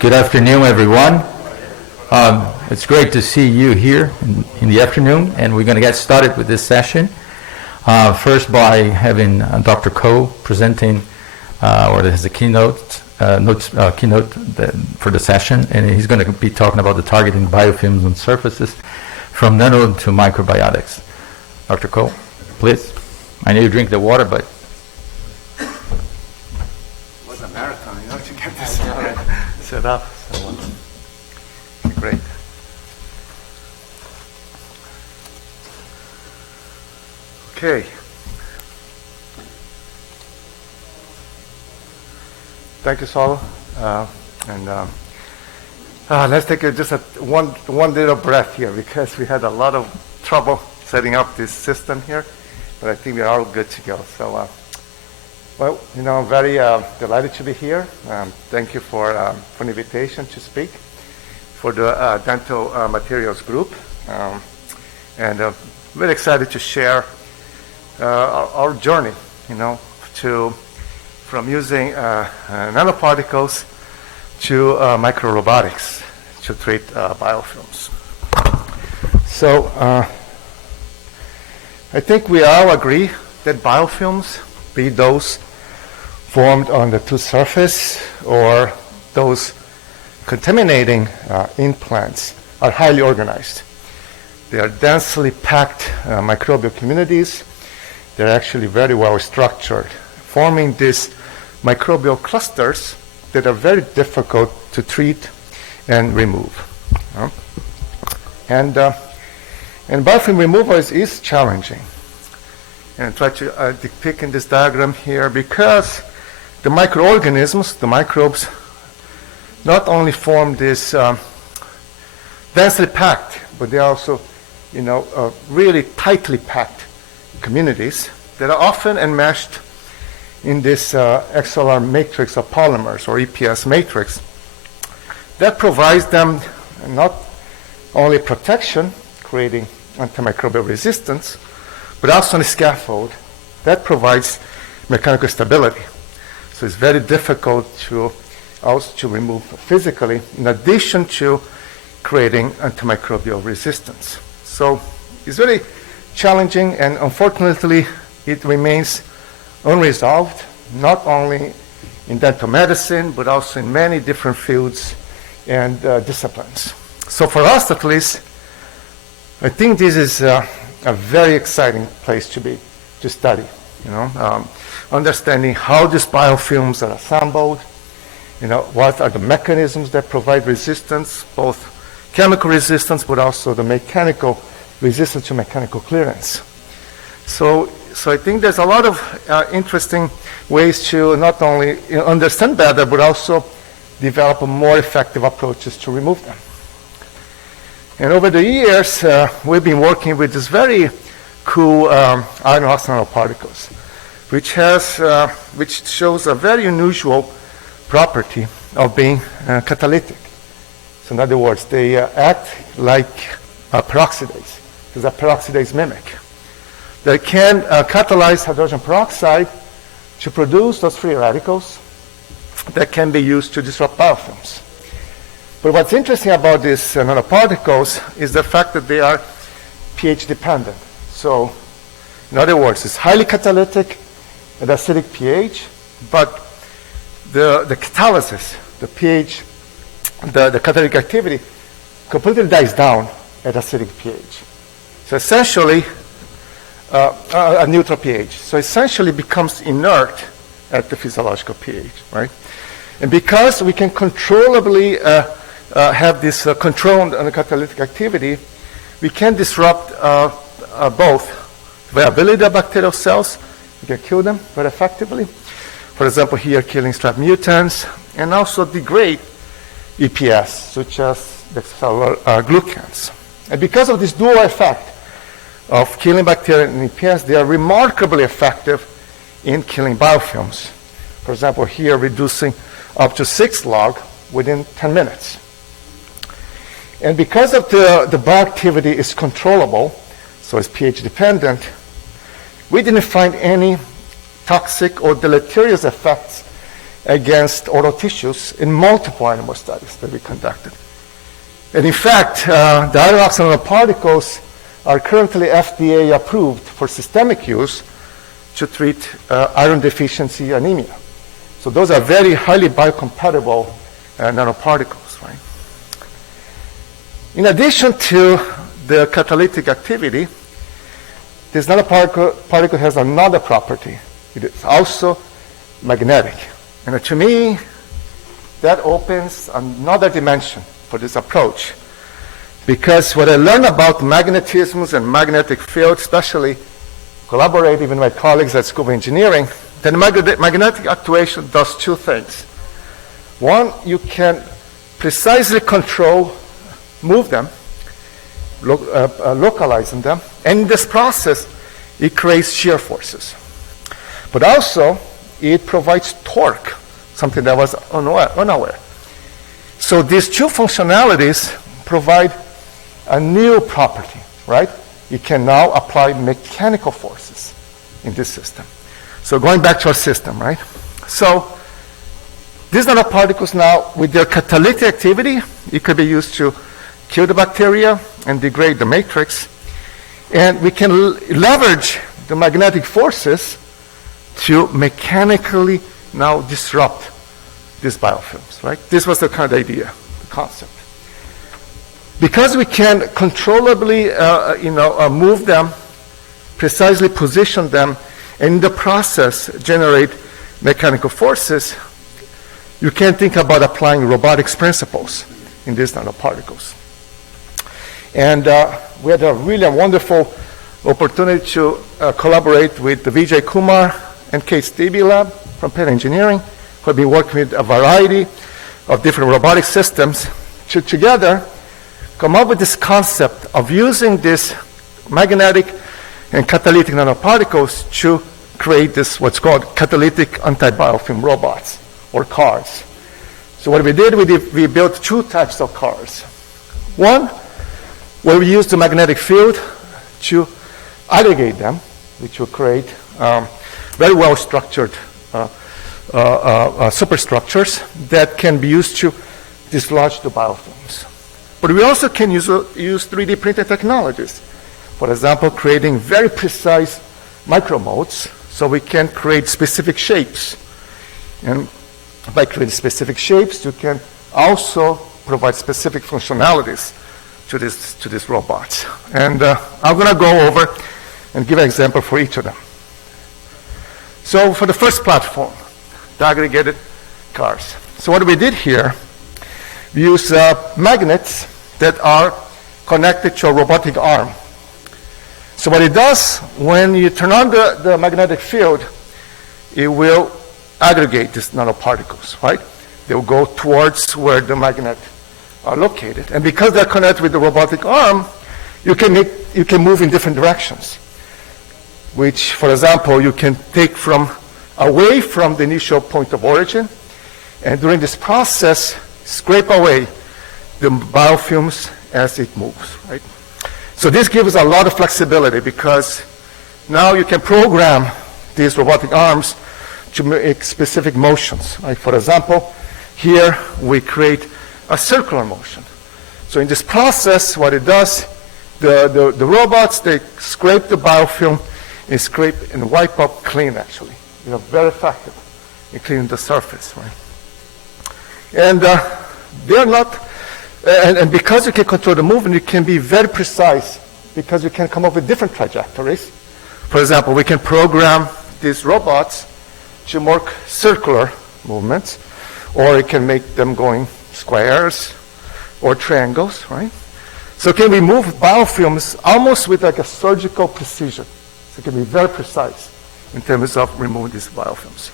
Good afternoon, everyone. It's great to see you here in the afternoon, and we're going to get started with this session. First, by having Dr. Ko presenting, or has a keynote for the session, and he's going to be talking about the targeting biofilms on surfaces from nano to microbiotics. Dr. Ko, please. I know you drink the water, but It was a marathon, to get this set up. So, great. Okay. Thank you, Saul. Let's take just one little breath here, because we had a lot of trouble setting up this system here, but I think we're all good to go. So, I'm very delighted to be here. Thank you for the invitation to speak for the dental materials group, and very excited to share our journey, from using nanoparticles to microrobotics to treat biofilms. So I think we all agree that biofilms, be those formed on the tooth surface or those contaminating implants, are highly organized. They are densely packed microbial communities. They're actually very well structured, forming these microbial clusters that are very difficult to treat and remove. And biofilm removal is challenging. And try to depict in this diagram here, because the microorganisms, the microbes, not only form this densely packed, but they also, really tightly packed communities that are often enmeshed in this XLR matrix of polymers, or EPS matrix, that provides them not only protection, creating antimicrobial resistance, but also on a scaffold that provides mechanical stability. So it's very difficult to remove physically, in addition to creating antimicrobial resistance. So it's very challenging, and unfortunately it remains unresolved, not only in dental medicine, but also in many different fields and disciplines. So for us, at least, I think this is a very exciting place to study. Understanding how these biofilms are assembled, what are the mechanisms that provide resistance, both chemical resistance, but also the mechanical resistance to mechanical clearance. So I think there's a lot of interesting ways to not only understand better, but also develop more effective approaches to remove them. And over the years, we've been working with this very cool iron oxide nanoparticles, which shows a very unusual property of being catalytic. So in other words, they act like a peroxidase. There's a peroxidase mimic that can catalyze hydrogen peroxide to produce those free radicals that can be used to disrupt biofilms. But what's interesting about these nanoparticles is the fact that they are pH dependent. So, in other words, it's highly catalytic at acidic pH, but the catalysis, the pH, the catalytic activity completely dies down at acidic pH. So essentially, a neutral pH. So essentially becomes inert at the physiological pH, right? And because we can controllably have this control on the catalytic activity, we can disrupt both viability of bacterial cells. We can kill them very effectively. For example, here killing strep mutans, and also degrade EPS, such as the cellular glucans. And because of this dual effect of killing bacteria and EPS, they are remarkably effective in killing biofilms. For example, here reducing up to 6 log within 10 minutes. And because of the bioactivity is controllable, so it's pH dependent, we didn't find any toxic or deleterious effects against oral tissues in multiple animal studies that we conducted. And in fact, the hydroxyl nanoparticles are currently FDA approved for systemic use to treat iron deficiency anemia. So those are very highly biocompatible nanoparticles, right? In addition to the catalytic activity, this nanoparticle has another property. It is also magnetic. And to me, that opens another dimension for this approach. Because what I learned about magnetisms and magnetic fields, especially collaborating with my colleagues at School of Engineering, that magnetic actuation does two things. One, you can precisely control, move them, localizing them, and in this process, it creates shear forces. But also, it provides torque, something that was unaware. So these two functionalities provide a new property, right? You can now apply mechanical forces in this system. So going back to our system, right? So these nanoparticles now, with their catalytic activity, it could be used to kill the bacteria and degrade the matrix. And we can leverage the magnetic forces to mechanically now disrupt these biofilms, right? This was the kind of idea, the concept. Because we can controllably, move them, precisely position them, and in the process generate mechanical forces, you can think about applying robotics principles in these nanoparticles. And we had a really wonderful opportunity to collaborate with the Vijay Kumar and Kate Stevie lab from Penn Engineering, who have been working with a variety of different robotic systems to together come up with this concept of using these magnetic and catalytic nanoparticles to create this, what's called catalytic anti-biofilm robots, or cars. So what we did, we built two types of cars. One, where we used the magnetic field to aggregate them, which will create very well-structured superstructures that can be used to dislodge the biofilms. But we also can use 3D printed technologies. For example, creating very precise micromolds so we can create specific shapes. And by creating specific shapes, you can also provide specific functionalities to these robots. And I'm going to go over and give an example for each of them. So for the first platform, the aggregated cars. So what we did here, we use magnets that are connected to a robotic arm. So what it does, when you turn on the magnetic field, it will aggregate these nanoparticles, right? They will go towards where the magnet are located. And because they're connected with the robotic arm, you can move in different directions, which, for example, you can take away from the initial point of origin, and during this process, scrape away the biofilms as it moves, right? So this gives a lot of flexibility because now you can program these robotic arms to make specific motions, right? For example, here we create a circular motion. So in this process, what it does, the robots, they scrape the biofilm and scrape and wipe up clean, actually. They are very effective in cleaning the surface, right? And they're not, and because you can control the movement, you can be very precise because you can come up with different trajectories. For example, we can program these robots to work circular movements, or it can make them going squares or triangles, right? So can we move biofilms almost with like a surgical precision? So it can be very precise in terms of removing these biofilms.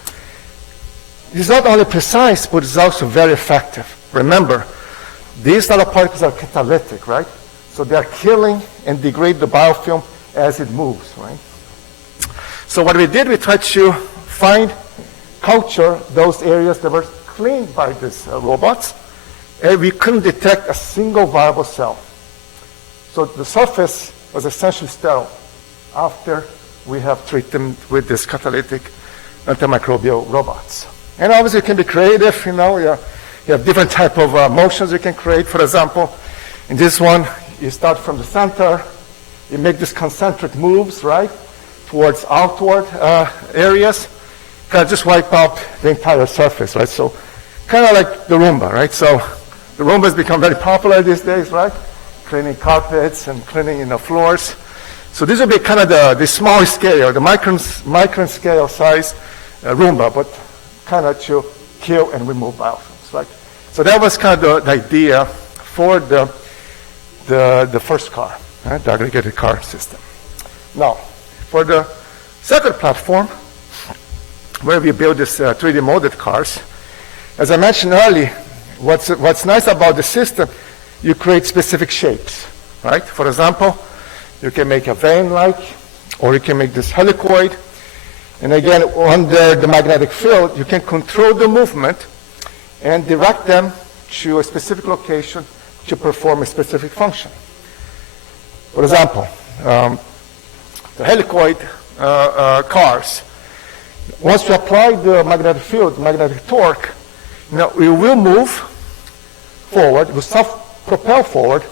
It's not only precise, but it's also very effective. Remember, these nanoparticles are catalytic, right? So they're killing and degrade the biofilm as it moves, right? So what we did, we tried to culture those areas that were cleaned by these robots, and we couldn't detect a single viable cell. So the surface was essentially sterile after we have treated them with these catalytic antimicrobial robots. And obviously you can be creative, you have different type of motions you can create. For example, in this one, you start from the center, you make these concentric moves, right, towards outward areas, kind of just wipe out the entire surface, right? So kind of like the Roomba, right? So the Roomba has become very popular these days, right? Cleaning carpets and cleaning floors. So this will be kind of the small scale, the micron scale size Roomba, but kind of to kill and remove biofilms, right? So that was kind of the idea for the first car, right? The aggregated car system. Now, for the second platform, where we build this 3D molded cars, as I mentioned earlier, what's nice about the system, you create specific shapes, right? For example, you can make a vein-like, or you can make this helicoid. And again, under the magnetic field, you can control the movement and direct them to a specific location to perform a specific function. For example, the helicoid cars, once you apply the magnetic field, magnetic torque, it will move forward, it will self-propel forward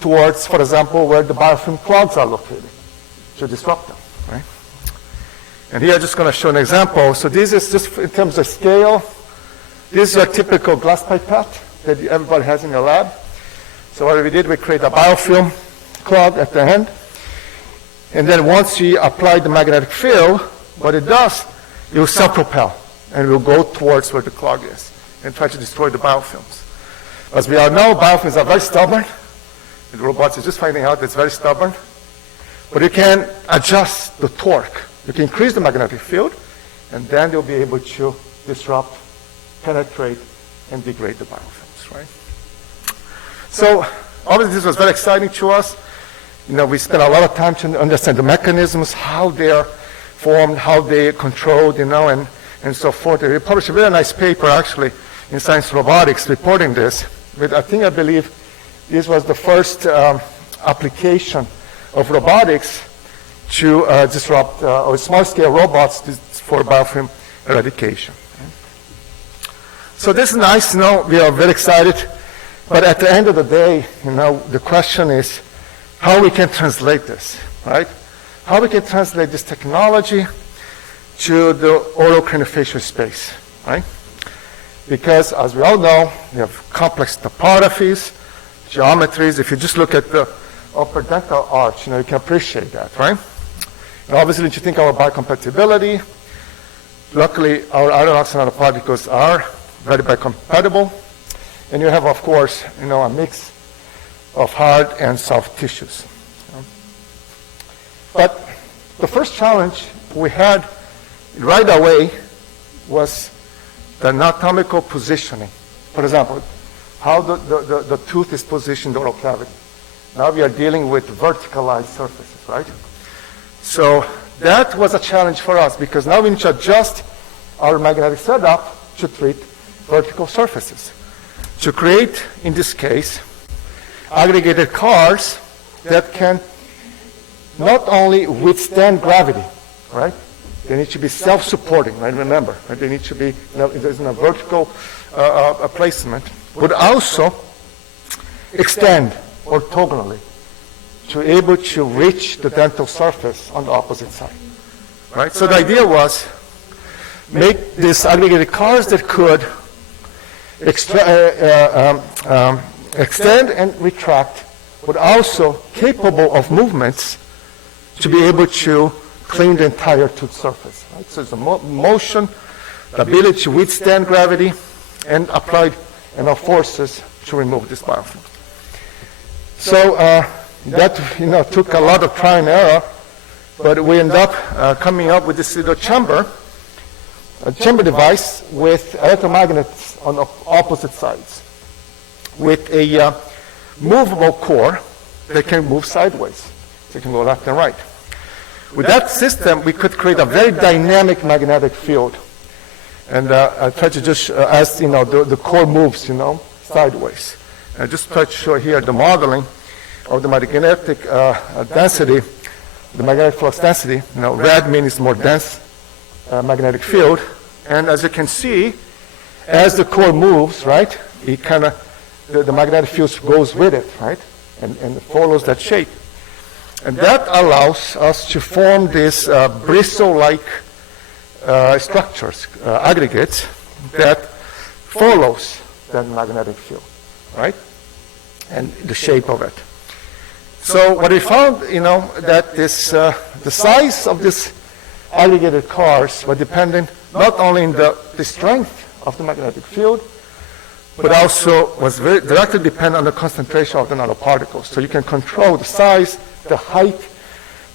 towards, for example, where the biofilm clogs are located to disrupt them, right? And here I'm just going to show an example. So this is just in terms of scale. This is your typical glass pipette that everybody has in your lab. So what we did, we create a biofilm clog at the end. And then once we apply the magnetic field, what it does, it will self-propel and will go towards where the clog is and try to destroy the biofilms. As we all know, biofilms are very stubborn. The robots are just finding out it's very stubborn. But you can adjust the torque. You can increase the magnetic field, and then they'll be able to disrupt, penetrate, and degrade the biofilms, right? So obviously this was very exciting to us. We spent a lot of time to understand the mechanisms, how they are formed, how they are controlled, and so forth. We published a very nice paper, actually, in Science Robotics reporting this. But I believe this was the first application of robotics to disrupt or small-scale robots for biofilm eradication. So this is nice. We are very excited. But at the end of the day, the question is how we can translate this, right? How we can translate this technology to the oral craniofacial space, right? Because as we all know, we have complex topographies, geometries. If you just look at the upper dental arch, you can appreciate that, right? And obviously, if you think about biocompatibility, luckily our iron oxide nanoparticles are very biocompatible. And you have, of course, a mix of hard and soft tissues. But the first challenge we had right away was the anatomical positioning. For example, how the tooth is positioned in the oral cavity. Now we are dealing with verticalized surfaces, right? So that was a challenge for us because now we need to adjust our magnetic setup to treat vertical surfaces. To create, in this case, aggregated cars that can not only withstand gravity, right? They need to be self-supporting, right? Remember, right? They need to be in a vertical placement, but also extend orthogonally to be able to reach the dental surface on the opposite side, right? So the idea was make these aggregated cars that could extend and retract, but also capable of movements to be able to clean the entire tooth surface. Right? So it's a motion, the ability to withstand gravity, and apply enough forces to remove this biofilm. So that took a lot of trial and error, but we ended up coming up with this little chamber, a chamber device with electromagnets on the opposite sides, with a movable core that can move sideways. So it can go left and right. With that system, we could create a very dynamic magnetic field. And I try to just, as the core moves, sideways. I just try to show here the modeling of the magnetic density, the magnetic flux density. Red means more dense magnetic field, And as you can see, as the core moves, right, it kind of, the magnetic field goes with it, right, and follows that shape. And that allows us to form these bristle-like structures, aggregates, that follows that magnetic field, right, and the shape of it. So what we found, that this, the size of these aggregated cars were dependent not only on the strength of the magnetic field, but also was very directly dependent on the concentration of the nanoparticles. So you can control the size, the height.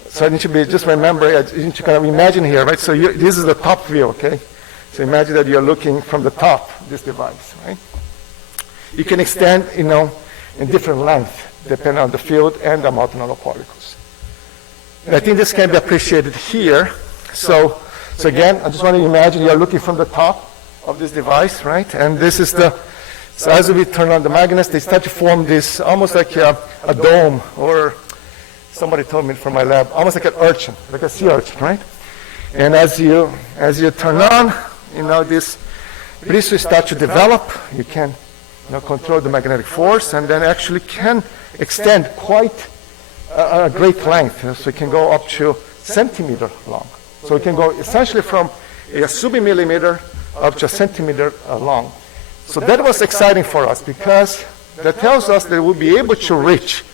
So I need to just remember, you need to kind of imagine here, right? So this is the top view, okay? So imagine that you're looking from the top, this device, right? You can extend, in different length, depending on the field and the amount of nanoparticles. And I think this can be appreciated here. So again, I just want to imagine you're looking from the top of this device, right? And this is so as we turn on the magnets, they start to form this almost like a dome, or somebody told me from my lab, almost like an urchin, like a sea urchin, right? And as you turn on, this bristles start to develop. You can control the magnetic force, and then actually can extend quite a great length. So it can go up to centimeter long. So it can go essentially from a submillimeter up to a centimeter long. So that was exciting for us, because that tells us that we'll be able to reach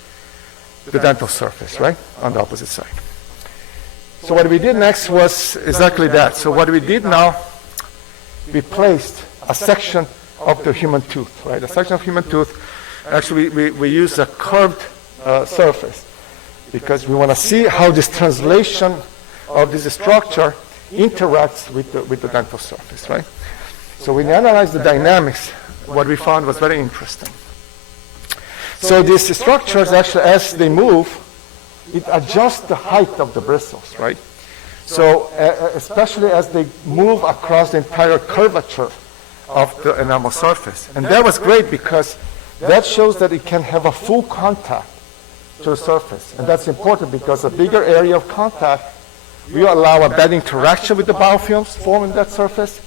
the dental surface, right, on the opposite side. So what we did next was exactly that. So what we did now, we placed a section of the human tooth, right? A section of human tooth. Actually, we use a curved surface, because we want to see how this translation of this structure interacts with the dental surface, right? So when we analyzed the dynamics, what we found was very interesting. So these structures actually, as they move, it adjusts the height of the bristles, right? So especially as they move across the entire curvature of the enamel surface. And that was great, because that shows that it can have a full contact to the surface. And that's important, because a bigger area of contact will allow a better interaction with the biofilms forming that surface,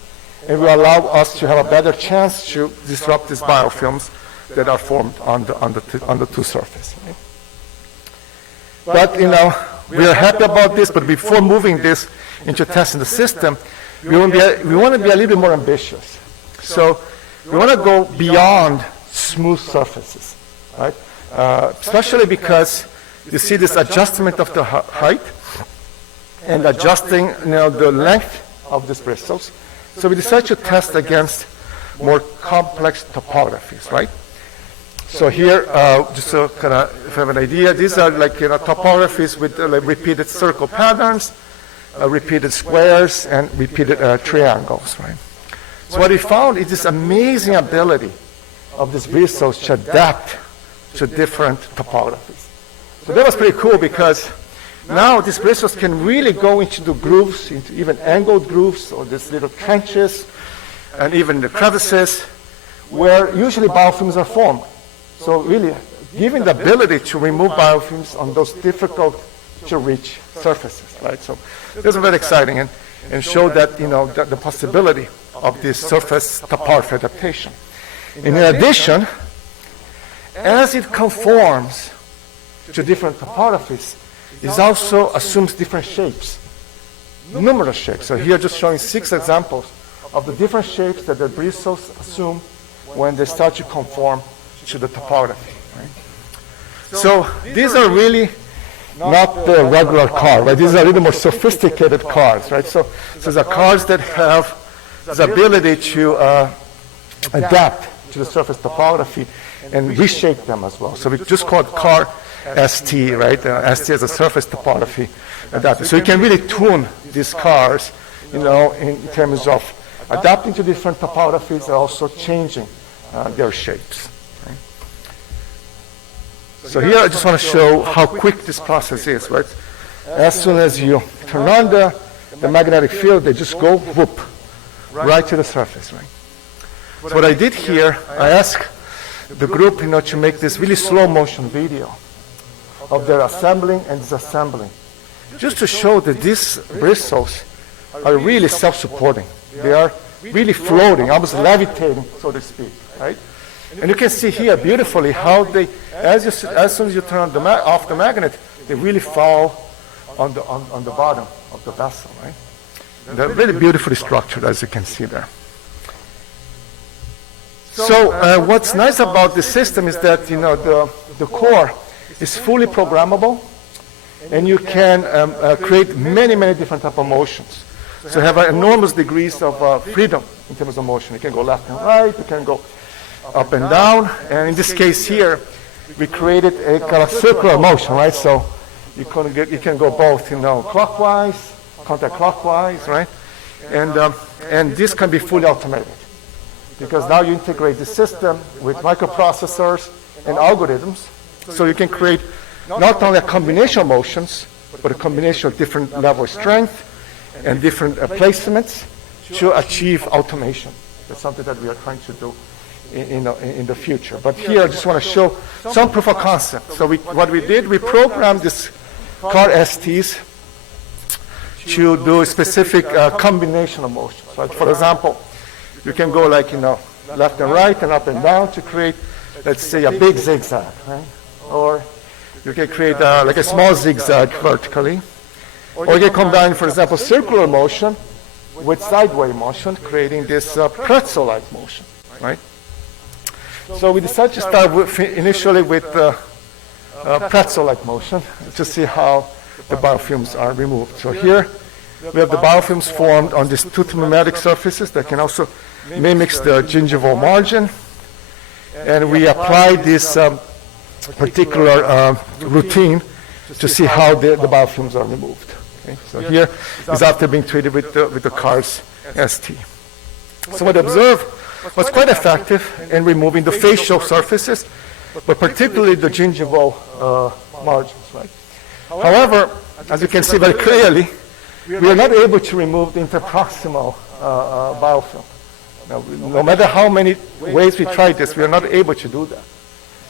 and will allow us to have a better chance to disrupt these biofilms that are formed on the tooth surface. Right? But we are happy about this. But before moving this into testing the system, we want to be a little bit more ambitious. So we want to go beyond smooth surfaces, right? Especially because you see this adjustment of the height and adjusting the length of these bristles. So we decided to test against more complex topographies, right? So here, just to kind of have an idea, these are like topographies with repeated circle patterns, repeated squares, and repeated triangles, right? So what we found is this amazing ability of these bristles to adapt to different topographies. So that was pretty cool, because now these bristles can really go into the grooves, into even angled grooves, or these little trenches, and even the crevices, where usually biofilms are formed. So really, giving the ability to remove biofilms on those difficult to reach surfaces, right? So this was very exciting, and showed that, the possibility of this surface topography adaptation. And in addition, as it conforms to different topographies, it also assumes different shapes, numerous shapes. So here just showing 6 examples of the different shapes that the bristles assume when they start to conform to the topography. Right? So these are really not the regular car, right? These are a little more sophisticated cars, right? So these are cars that have the ability to adapt to the surface topography and reshape them as well. So we just call it car ST, right? ST is a surface topography adapter. So you can really tune these cars, in terms of adapting to different topographies and also changing their shapes. Right? So here I just want to show how quick this process is, right? As soon as you turn on the magnetic field, they just go whoop right to the surface, right? So what I did here, I asked the group, to make this really slow motion video of their assembling and disassembling, just to show that these bristles are really self-supporting. They are really floating, almost levitating, so to speak, right? And you can see here beautifully how they, as soon as you turn off the magnet, they really fall on the bottom of the vessel, right? They're really beautifully structured, as you can see there. So what's nice about this system is that the core is fully programmable, and you can create many different type of motions. So you have enormous degrees of freedom in terms of motion. You can go left and right, you can go up and down, and in this case here, we created a kind of circular motion, right? So you can go both, clockwise, counterclockwise, right? And this can be fully automated, because now you integrate the system with microprocessors and algorithms, so you can create not only a combination of motions, but a combination of different level of strength and different placements to achieve automation. That's something that we are trying to do in the future. But here I just want to show some proof of concept. So what we did, we programmed this car STs to do a specific combination of motions. Like for example, you can go like left and right and up and down to create, let's say, a big zigzag, right? Or you can create like a small zigzag vertically. Or you can combine, for example, circular motion with sideways motion, creating this pretzel-like motion, right? So we decided to start initially with pretzel-like motion to see how the biofilms are removed. So here we have the biofilms formed on these tooth mimetic surfaces that can also mimic the gingival margin. And we apply this particular routine to see how the biofilms are removed. Okay? So here is after being treated with the CARS ST. So what I observed was quite effective in removing the facial surfaces, but particularly the gingival margins. Right? However, as you can see very clearly, we are not able to remove the interproximal biofilm. Now, no matter how many ways we try this, we are not able to do that.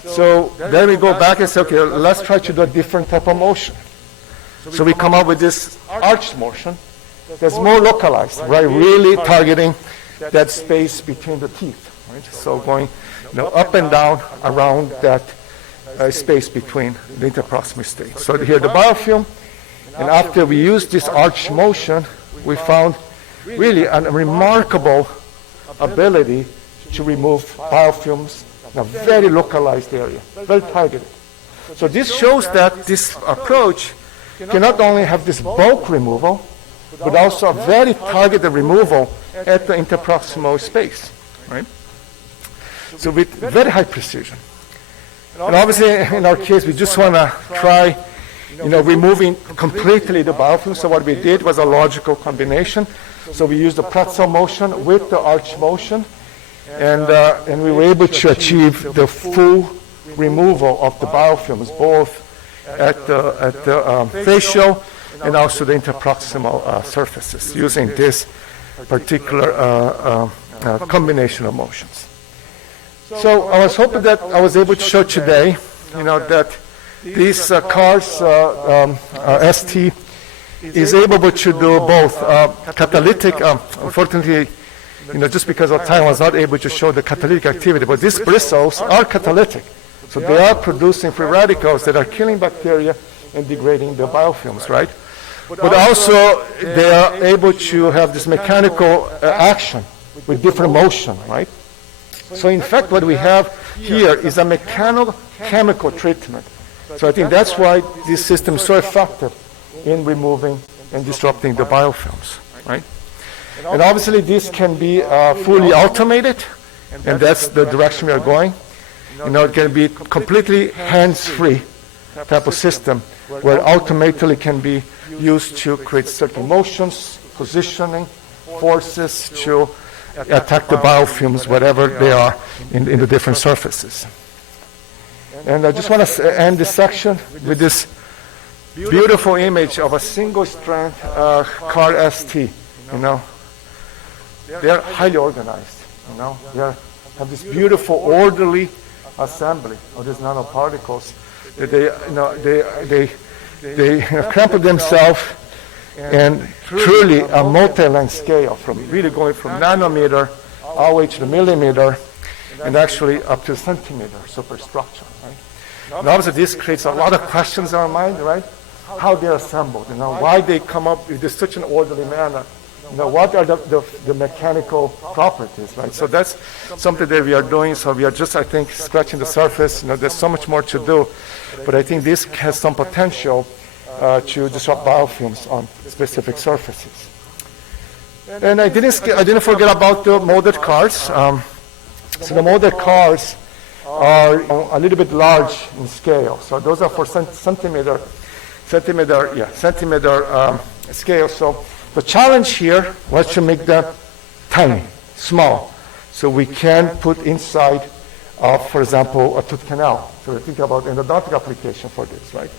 So then we go back and say, okay, let's try to do a different type of motion. So we come up with this arched motion that's more localized, right? Really targeting that space between the teeth, right? So going up and down around that space between the interproximal states. So here the biofilm, and after we used this arch motion, we found really a remarkable ability to remove biofilms in a very localized area, very targeted. So this shows that this approach can not only have this bulk removal, but also a very targeted removal at the interproximal space, right? So with very high precision. And obviously, in our case, we just want to try, removing completely the biofilm. So what we did was a logical combination. So we used the pretzel motion with the arch motion, and we were able to achieve the full removal of the biofilms, both at the facial and also the interproximal surfaces, using this particular combination of motions. So I was hoping that I was able to show today, that these CARS ST is able to do both catalytic. Unfortunately, just because of time, I was not able to show the catalytic activity. But these bristles are catalytic, so they are producing free radicals that are killing bacteria and degrading the biofilms, right? But also, they are able to have this mechanical action with different motion, right? So in fact, what we have here is a mechanical treatment. So I think that's why this system is so effective in removing and disrupting the biofilms, right? And obviously, this can be fully automated, and that's the direction we are going. It can be completely hands-free type of system where automatically can be used to create certain motions, positioning, forces to attack the biofilms, whatever they are in the different surfaces. And I just want to end this section with this beautiful image of a single-strand CAR ST. They are highly organized. They have this beautiful, orderly assembly of these nanoparticles. They cramp themselves and truly a multi-length scale, from really going from nanometer all the way to the millimeter, and actually up to centimeter superstructure. Right? And obviously, this creates a lot of questions in our mind, right? How they're assembled, why they come up with such an orderly manner. What are the mechanical properties, right? So that's something that we are doing. So we are just, I think, scratching the surface. There's so much more to do, but I think this has some potential to disrupt biofilms on specific surfaces. And I didn't forget about the molded cars. So the molded cars are a little bit large in scale. So those are for centimeter scale. So the challenge here was to make them tiny, small, so we can put inside of, for example, a tooth canal. So we think about endodontic application for this, right?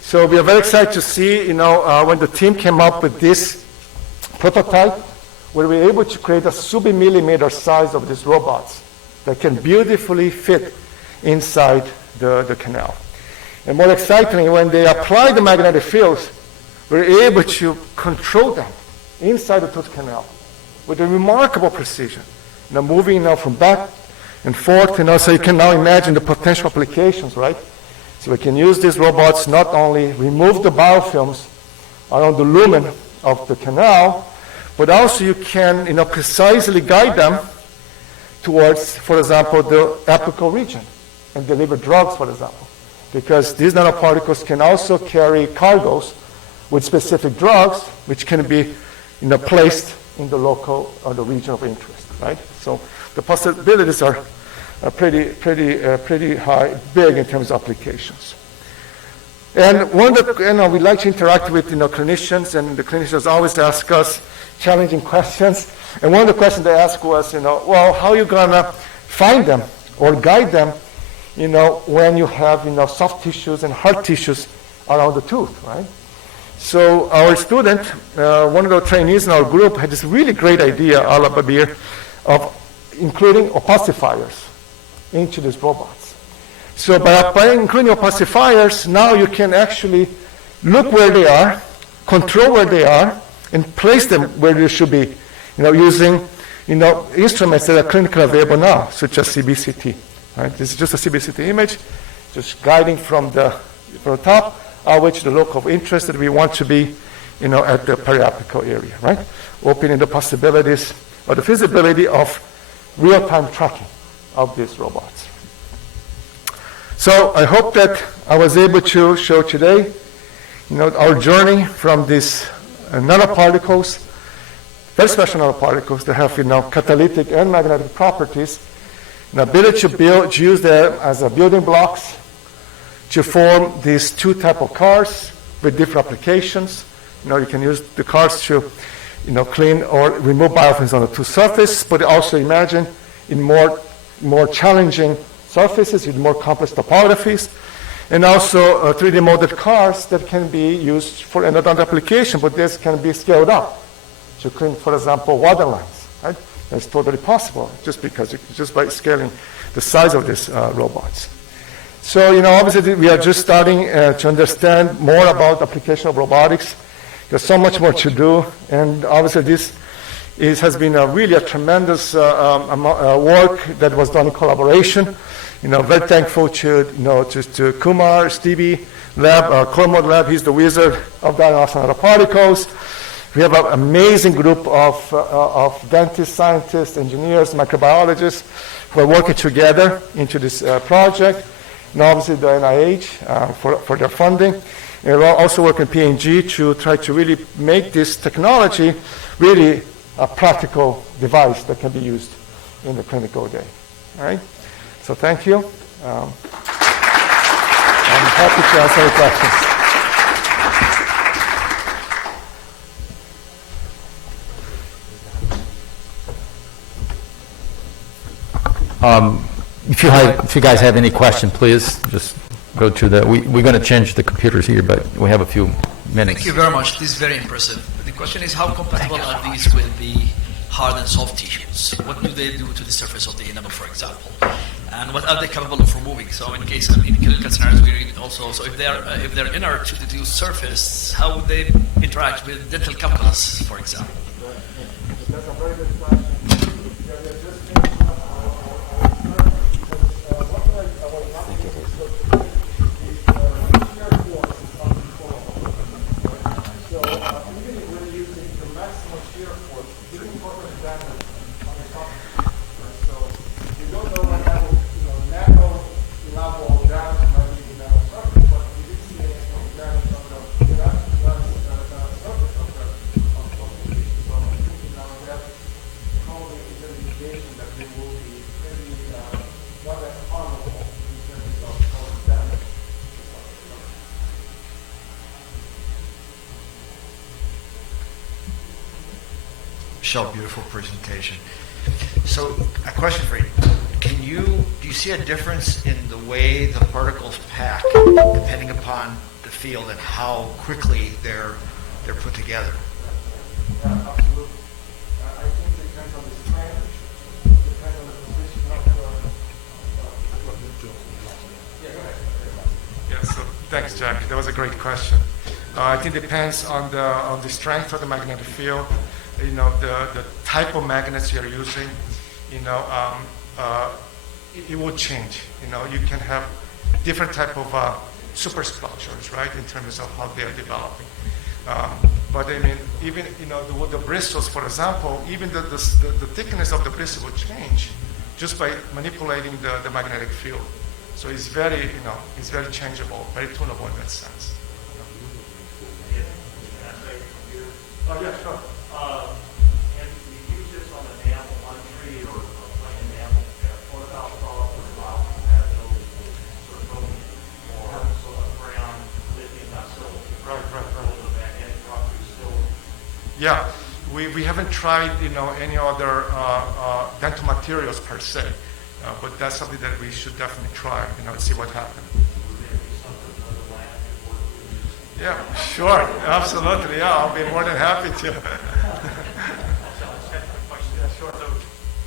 So we are very excited to see, when the team came up with this prototype, where we were able to create a sub-millimeter size of these robots that can beautifully fit inside the canal. And more excitingly, when they apply the magnetic fields, we're able to control them inside the tooth canal with a remarkable precision. Moving from back and forth, so you can now imagine the potential applications, right? So we can use these robots not only remove the biofilms around the lumen of the canal, but also you can, precisely guide them towards, for example, the apical region and deliver drugs, for example, because these nanoparticles can also carry cargoes with specific drugs, which can be placed in the local or the region of interest, right? So the possibilities are pretty high, big in terms of applications. And one of the, we like to interact with clinicians, and the clinicians always ask us challenging questions. And one of the questions they ask was, well, how are you gonna find them or guide them, when you have soft tissues and hard tissues around the tooth, right? So our student, one of the trainees in our group, had this really great idea, Ala Babir, of including opacifiers into these robots. So by including opacifiers, now you can actually look where they are, control where they are, and place them where they should be, using instruments that are clinically available now, such as CBCT. Right? This is just a CBCT image, just guiding from the top, which the local of interest that we want to be, at the periapical area, right? Opening the possibilities or the feasibility of real-time tracking of these robots. So I hope that I was able to show today, our journey from these nanoparticles, very special nanoparticles that have, catalytic and magnetic properties, the ability to use them as a building blocks to form these two type of cars with different applications. You can use the cars to, clean or remove biofilms on the tooth surface, but also imagine in more challenging surfaces with more complex topographies, and also 3D molded cars that can be used for endodontic application, but this can be scaled up to clean, for example, water lines. Right? That's totally possible, just by scaling the size of these robots. So, obviously we are just starting to understand more about application of robotics. There's so much more to do, and obviously this has been really a tremendous work that was done in collaboration. Very thankful to Kumar, Stevie Lab, Cormod Lab. He's the wizard of diagnostic nanoparticles. We have an amazing group of dentists, scientists, engineers, microbiologists who are working together into this project. And obviously the NIH for their funding. And we're also working P&G to try to really make this technology really a practical device that can be used in the clinical day. All right? So thank you. I'm happy to answer any questions. If you guys have any question, please just go to the. We're going to change the computers here, but we have a few minutes. Thank you very much. This is very impressive. The question is, how compatible are these with the hard and soft tissues? What do they do to the surface of the enamel, for example? And what are they capable of removing? So in case in clinical scenarios, we read also. So if they're inner to the surface, how would they interact with dental calculus, for example? That's a very good question. Michelle, beautiful presentation. So, a question for you. Do you see a difference in the way the particles pack depending upon the field and how quickly they're put together? Yeah, absolutely. I think it depends on the strength, depends on the position of the... Yeah, go ahead. Yeah, so thanks, Jack. That was a great question. I think it depends on the strength of the magnetic field, the type of magnets you're using, it will change. You can have different type of superstructures, right, in terms of how they are developing. But I mean, even the bristles, for example, even the thickness of the bristle will change just by manipulating the magnetic field. So it's very changeable, very tunable in that sense. Oh yeah, sure. And you use this on enamel, on tree or plain enamel. What about biocompatibility, sort of going more sort of brown, lithium, not silver? Right. The magnetic properties still. Yeah, we haven't tried any other dental materials per se, but that's something that we should definitely try and see what happens. Yeah, sure, absolutely. Yeah, I'll be more than happy to. Yeah, sure. So,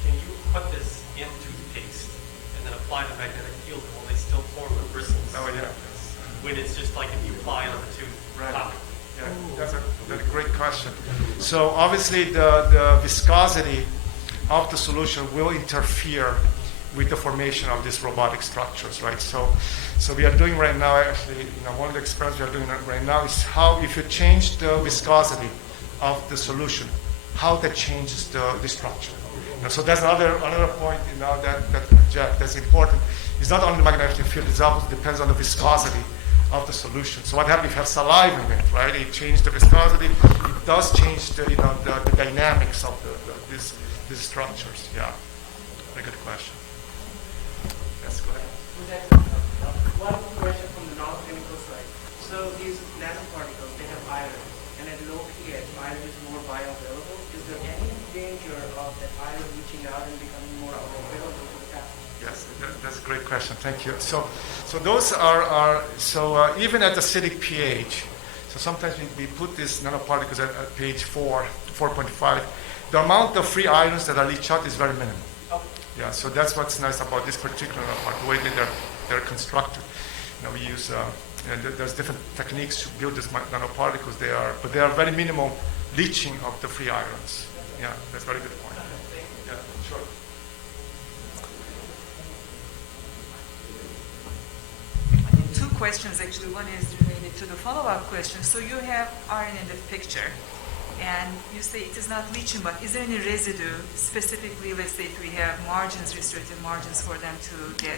can you put this in toothpaste and then apply the magnetic field, and will they still form the bristles? Oh yeah. When it's just like if you apply it on the tooth. Right. Top. Yeah, that's a great question. So obviously the viscosity of the solution will interfere with the formation of these robotic structures, right? So we are doing right now, actually, one of the experiments we are doing right now is how, if you change the viscosity of the solution, how that changes the structure. So that's another point, that Jack, that's important. It's not only the magnetic field, it also depends on the viscosity of the solution. So what happens if you have saliva in it, right? It changes the viscosity. It does change the dynamics of these structures. Yeah, very good question. Yes, go ahead. One question from the non-clinical side. So these nanoparticles, they have iron, and at low pH, iron is more bioavailable. Is there any danger of that iron reaching out and becoming more available to the patient? Yes, that's a great question. Thank you. So those are even at acidic pH. So sometimes we put these nanoparticles at pH 4.5. The amount of free ions that are leached out is very minimal. Okay. Yeah, so that's what's nice about this particular part, the way that they're constructed. We use and there's different techniques to build these nanoparticles. But they are very minimal leaching of the free ions. Yeah, that's a very good point. Yeah, sure. Two questions actually. One is related to the follow-up question. So you have iron in the picture, and you say it is not leaching, but is there any residue, specifically, let's say if we have margins, restricted margins for them to get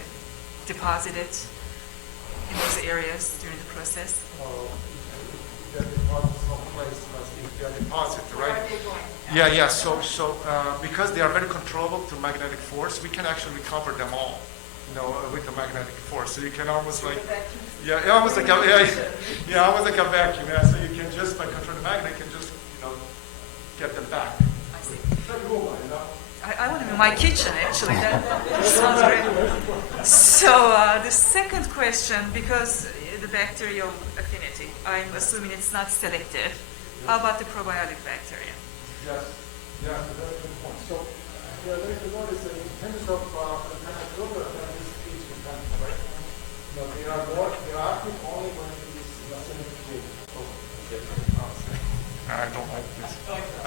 deposited in those areas during the process? They're deposited someplace, they're deposited, right? Where are they going? Yeah. So because they are very controllable to magnetic force, we can actually recover them all, with the magnetic force. So you can almost like, almost like a vacuum. Yeah. So you can just by controlling the magnet, you can just get them back. I see. Very cool, I want them in my kitchen, actually. That sounds great. So the second question, because the bacterial affinity, I'm assuming it's not selective. How about the probiotic bacteria? Yes. Yeah, that's a very good point. So, there you notice that in terms of microbial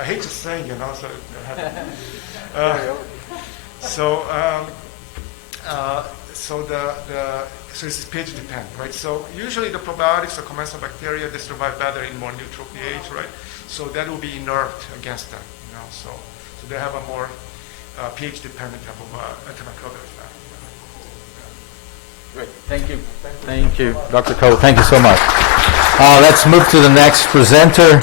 I hate to sing, so so it's pH dependent, right? So usually the probiotics or commensal bacteria, they survive better in more neutral pH, right? So that will be inert against them, So they have a more pH dependent type of antimicrobial effect. Great, thank you. Thank you, Dr. Coe. Thank you so much. Let's move to the next presenter,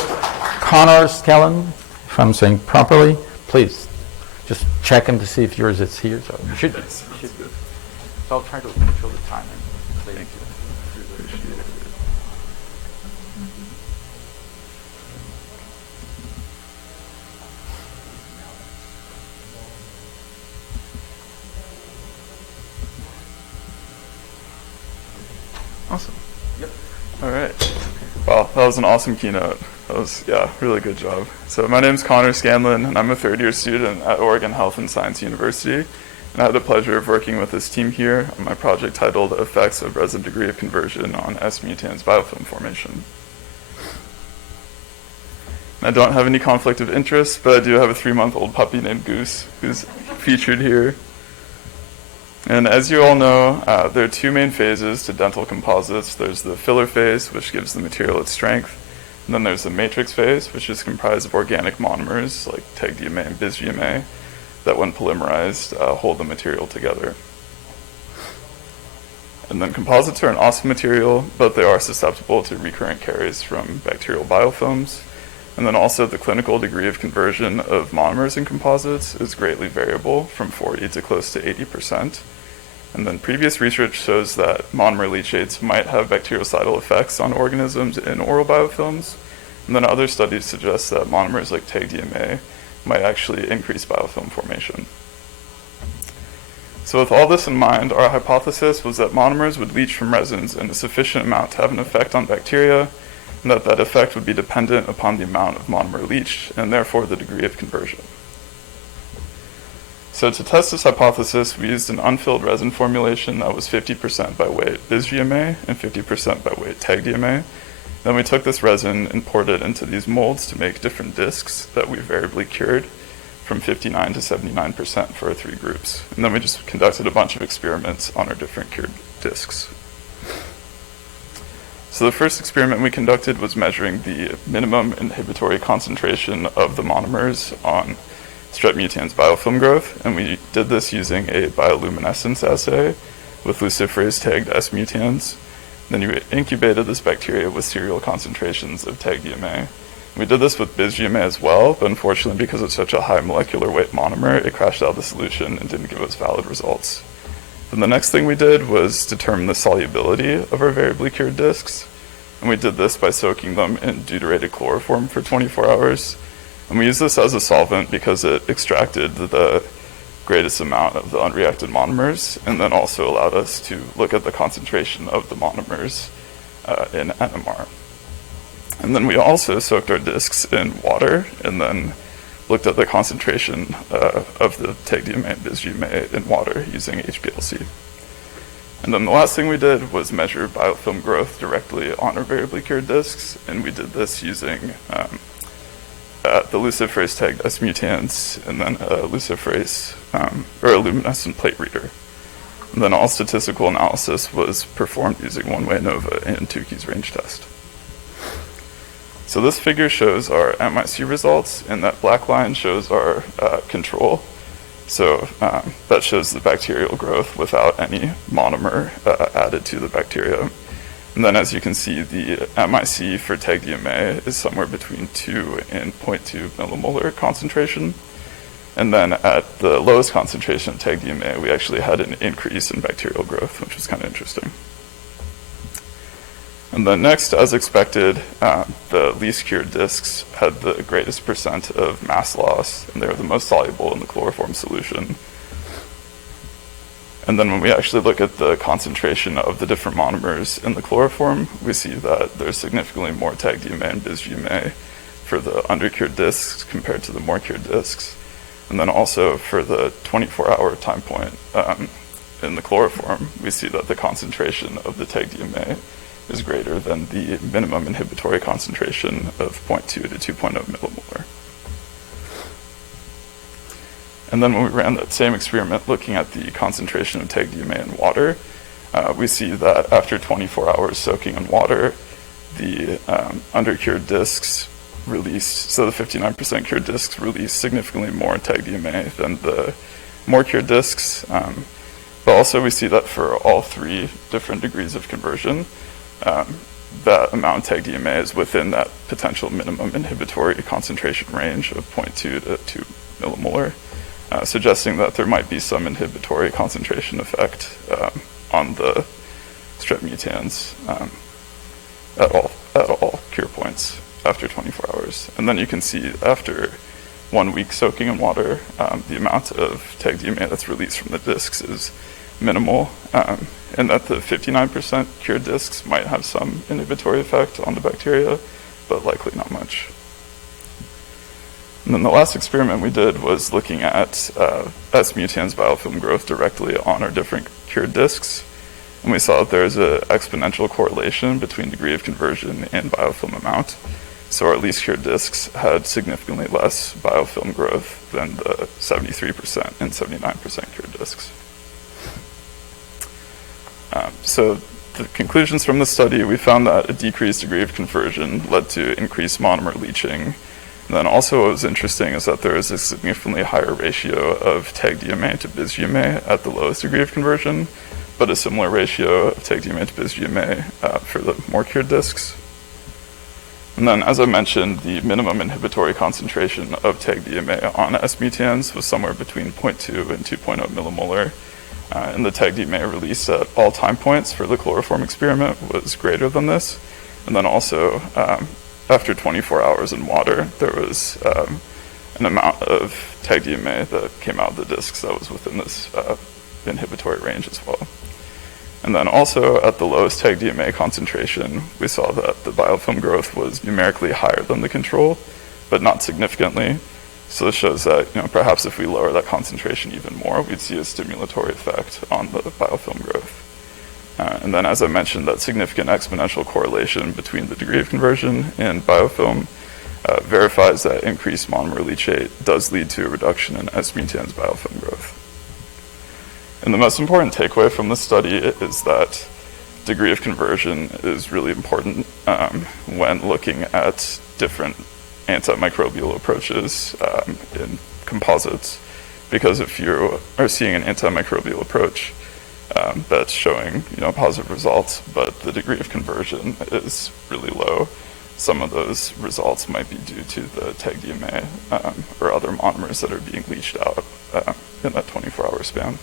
Connor Scanlon, if I'm saying properly. Please, just check him to see if yours is here. So you should be. So I'll try to control the time. Thank you. Awesome. Yep. All right. Well, that was an awesome keynote. That was, really good job. So my name's Connor Scanlon, and I'm a third-year student at Oregon Health and Science University. And I had the pleasure of working with this team here on my project titled Effects of Resin Degree of Conversion on S. mutans Biofilm Formation. And I don't have any conflict of interest, but I do have a 3-month-old puppy named Goose who's featured here. And as you all know, there are two main phases to dental composites. There's the filler phase, which gives the material its strength. And then there's the matrix phase, which is comprised of organic monomers like TEG-DMA and bis-GMA that, when polymerized, hold the material together. And then composites are an awesome material, but they are susceptible to recurrent carries from bacterial biofilms. And then also the clinical degree of conversion of monomers in composites is greatly variable, from 40 to close to 80%. And then previous research shows that monomer leachates might have bactericidal effects on organisms in oral biofilms. And then other studies suggest that monomers like TEG-DMA might actually increase biofilm formation. So with all this in mind, our hypothesis was that monomers would leach from resins in a sufficient amount to have an effect on bacteria, and that effect would be dependent upon the amount of monomer leached, and therefore the degree of conversion. So to test this hypothesis, we used an unfilled resin formulation that was 50% by weight bis-GMA and 50% by weight TEG-DMA. Then we took this resin and poured it into these molds to make different discs that we variably cured from 59 to 79% for our 3 groups. And then we just conducted a bunch of experiments on our different cured discs. So the first experiment we conducted was measuring the minimum inhibitory concentration of the monomers on strep mutans biofilm growth, and we did this using a bioluminescence assay with luciferase tagged S. mutans. Then you incubated this bacteria with serial concentrations of TEG-DMA. We did this with bis-GMA as well, but unfortunately because it's such a high molecular weight monomer, it crashed out of the solution and didn't give us valid results. Then the next thing we did was determine the solubility of our variably cured discs, and we did this by soaking them in deuterated chloroform for 24 hours. And we used this as a solvent because it extracted the greatest amount of the unreacted monomers, and then also allowed us to look at the concentration of the monomers in NMR. And then we also soaked our discs in water, and then looked at the concentration of the TEG-DMA and bis-GMA in water using HPLC. And then the last thing we did was measure biofilm growth directly on our variably cured discs, and we did this using the luciferase tagged S. mutans, and then a luciferase or a luminescent plate reader. And then all statistical analysis was performed using one-way ANOVA and Tukey's range test. So this figure shows our MIC results, and that black line shows our control. So that shows the bacterial growth without any monomer added to the bacteria. And then as you can see, the MIC for TEG-DMA is somewhere between 2 and 0.2 millimolar concentration. And then at the lowest concentration of TEG-DMA, we actually had an increase in bacterial growth, which was kind of interesting. And then next, as expected, the least cured discs had the greatest percent of mass loss, and they were the most soluble in the chloroform solution. And then when we actually look at the concentration of the different monomers in the chloroform, we see that there's significantly more TEG-DMA and bis-GMA for the undercured discs compared to the more cured discs. And then also for the 24-hour time point in the chloroform, we see that the concentration of the TEG-DMA is greater than the minimum inhibitory concentration of 0.2 to 2.0 millimolar. And then when we ran that same experiment looking at the concentration of TEG DMA in water, we see that after 24 hours soaking in water, the undercured discs released, so the 59% cured discs released significantly more TEG DMA than the more cured discs. But also we see that for all three different degrees of conversion, that amount of TEG DMA is within that potential minimum inhibitory concentration range of 0.2 to 2 millimolar, suggesting that there might be some inhibitory concentration effect on the strep mutans at all cure points after 24 hours. And then you can see after 1 week soaking in water, the amount of TEG DMA that's released from the discs is minimal, and that the 59% cured discs might have some inhibitory effect on the bacteria, but likely not much. And then the last experiment we did was looking at S mutans biofilm growth directly on our different cured discs. And we saw that there's an exponential correlation between degree of conversion and biofilm amount. So our least cured discs had significantly less biofilm growth than the 73% and 79% cured discs. So the conclusions from the study, we found that a decreased degree of conversion led to increased monomer leaching. And then also what was interesting is that there is a significantly higher ratio of TEG DMA to bis GMA at the lowest degree of conversion, but a similar ratio of TEG DMA to bis GMA for the more cured discs. And then, as I mentioned, the minimum inhibitory concentration of TEG DMA on S mutans was somewhere between 0.2 and 2.0 millimolar. And the TEG DMA released at all time points for the chloroform experiment was greater than this. And then also, after 24 hours in water, there was an amount of TEG DMA that came out of the discs that was within this inhibitory range as well. And then also at the lowest TEG DMA concentration, we saw that the biofilm growth was numerically higher than the control, but not significantly. So this shows that, perhaps if we lower that concentration even more, we'd see a stimulatory effect on the biofilm growth. And then, as I mentioned, that significant exponential correlation between the degree of conversion and biofilm verifies that increased monomer leachate does lead to a reduction in S mutans biofilm growth. And the most important takeaway from this study is that degree of conversion is really important when looking at different antimicrobial approaches in composites, because if you are seeing an antimicrobial approach that's showing positive results, but the degree of conversion is really low, some of those results might be due to the TEG DMA or other monomers that are being leached out in that 24-hour span.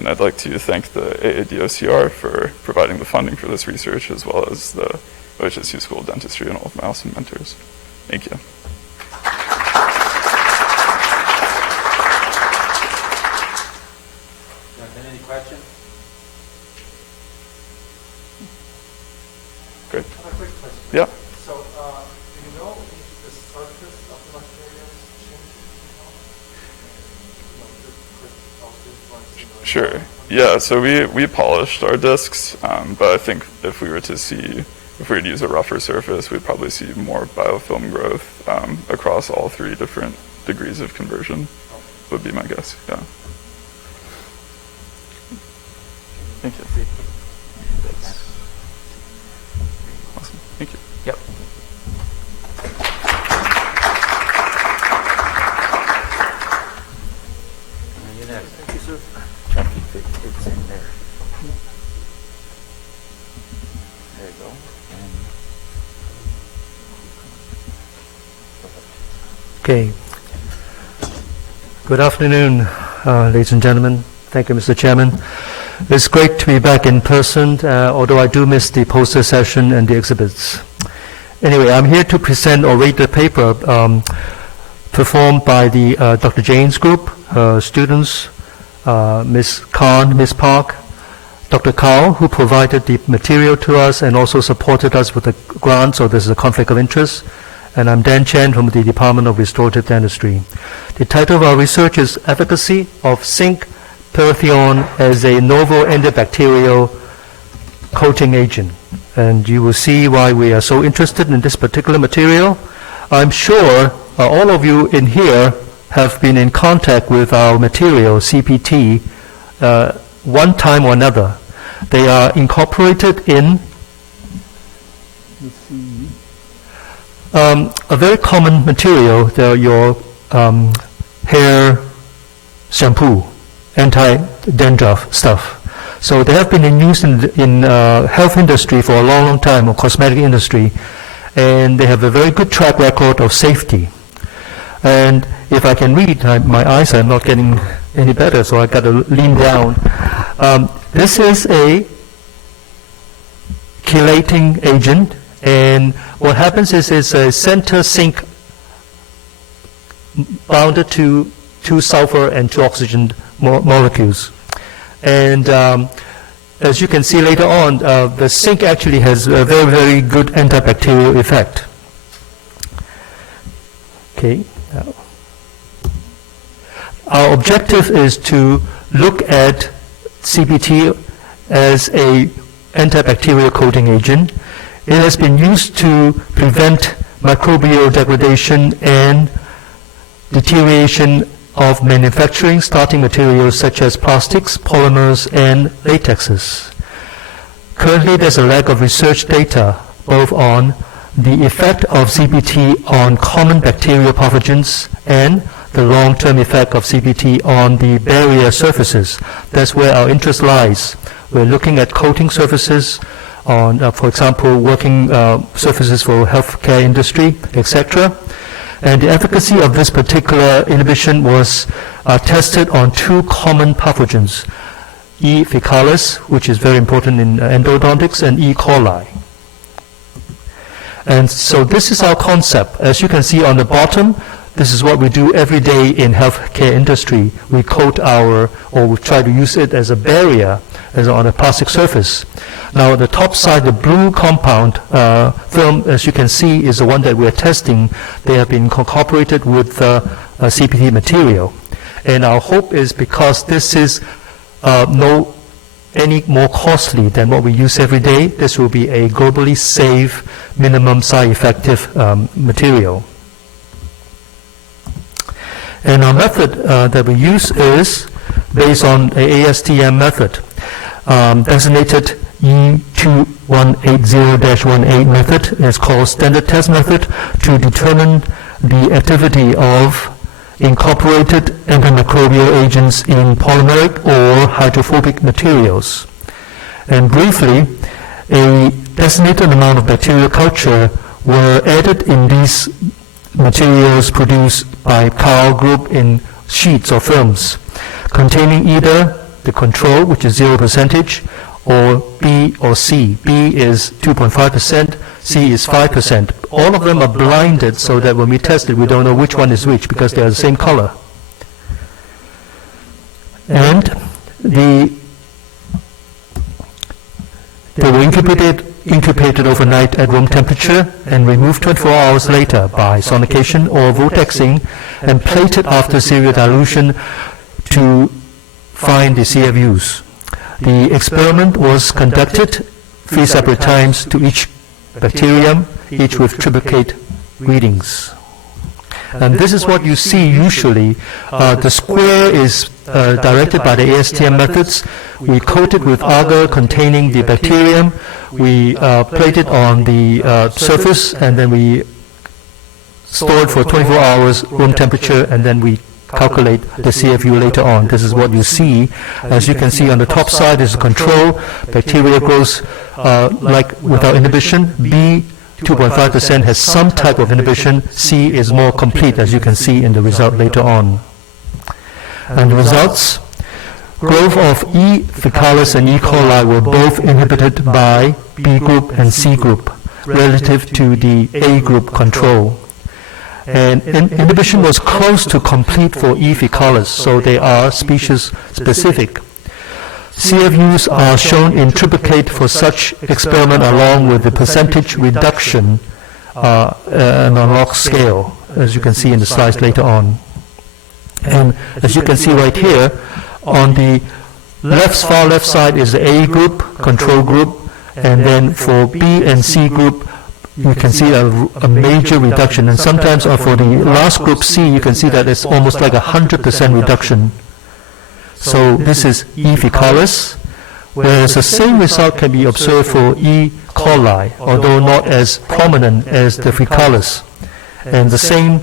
And I'd like to thank the AADOCR for providing the funding for this research, as well as the OHSU School of Dentistry and all of my awesome mentors. Thank you. Any questions? Great. A quick question. Yeah. So, do you know if the surface of the material changes? Sure. Yeah, so we polished our discs, but I think if we were to use a rougher surface, we'd probably see more biofilm growth across all three different degrees of conversion, would be my guess, yeah. Thank you. Awesome, thank you. Yep. You next. Thank you, sir. Check if it's in there. There you go. Okay. Good afternoon, ladies and gentlemen. Thank you, Mr. Chairman. It's great to be back in person, although I do miss the poster session and the exhibits. Anyway, I'm here to present or read the paper performed by the Dr. Jane's group, students, Ms. Khan, Ms. Park, Dr. Kao, who provided the material to us and also supported us with the grant, so this is a conflict of interest. And I'm Dan Chen from the Department of Restorative Dentistry. The title of our research is Efficacy of Zinc Perotheon as a Novel Antibacterial Coating Agent. And you will see why we are so interested in this particular material. I'm sure all of you in here have been in contact with our material, CPT, one time or another. They are incorporated in a very common material, your hair shampoo, anti-dandruff stuff. So they have been in use in health industry for a long, long time, or cosmetic industry, and they have a very good track record of safety. And if I can read, my eyes are not getting any better, so I got to lean down. This is a chelating agent, and what happens is it's a center sink bounded to two sulfur and two oxygen molecules. And as you can see later on, the sink actually has a very, very good antibacterial effect. Okay. Our objective is to look at CPT as a antibacterial coating agent. It has been used to prevent microbial degradation and deterioration of manufacturing starting materials such as plastics, polymers, and latexes. Currently, there's a lack of research data both on the effect of CPT on common bacterial pathogens and the long-term effect of CPT on the barrier surfaces. That's where our interest lies. We're looking at coating surfaces on, for example, working surfaces for healthcare industry, etc. And the efficacy of this particular inhibition was tested on two common pathogens, E. faecalis, which is very important in endodontics, and E. coli. And so this is our concept. As you can see on the bottom, this is what we do every day in healthcare industry. We coat or we try to use it as a barrier on a plastic surface. Now, on the top side, the blue compound film, as you can see, is the one that we're testing. They have been incorporated with CPT material. And our hope is, because this is any more costly than what we use every day, this will be a globally safe, minimum side effective material. And our method that we use is based on a ASTM method, designated E2180-18 method. It's called standard test method to determine the activity of incorporated antimicrobial agents in polymeric or hydrophobic materials. And briefly, a designated amount of bacterial culture were added in these materials produced by Carl Group in sheets or films containing either the control, which is 0%, or B or C. B is 2.5%, C is 5%. All of them are blinded so that when we test it, we don't know which one is which because they are the same color. And they were incubated overnight at room temperature and removed 24 hours later by sonication or vortexing and plated after serial dilution to find the CFUs. The experiment was conducted 3 separate times to each bacterium, each with triplicate readings. And this is what you see usually. The square is directed by the ASTM methods. We coat it with agar containing the bacterium. We plate it on the surface, and then we store it for 24 hours room temperature, and then we calculate the CFU later on. This is what you see. As you can see on the top side is the control. Bacteria grows like without inhibition. B, 2.5% has some type of inhibition. C is more complete, as you can see in the result later on. And the results, growth of E. faecalis and E. coli were both inhibited by B group and C group relative to the A group control. And inhibition was close to complete for E. faecalis, so they are species specific. CFUs are shown in triplicate for such experiment along with the percentage reduction on a log scale, as you can see in the slides later on. And as you can see right here, on the far left side is the A group, control group, and then for B and C group, you can see a major reduction. And sometimes for the last group C, you can see that it's almost like 100% reduction. So this is E. faecalis, whereas the same result can be observed for E. coli, although not as prominent as the faecalis. And the same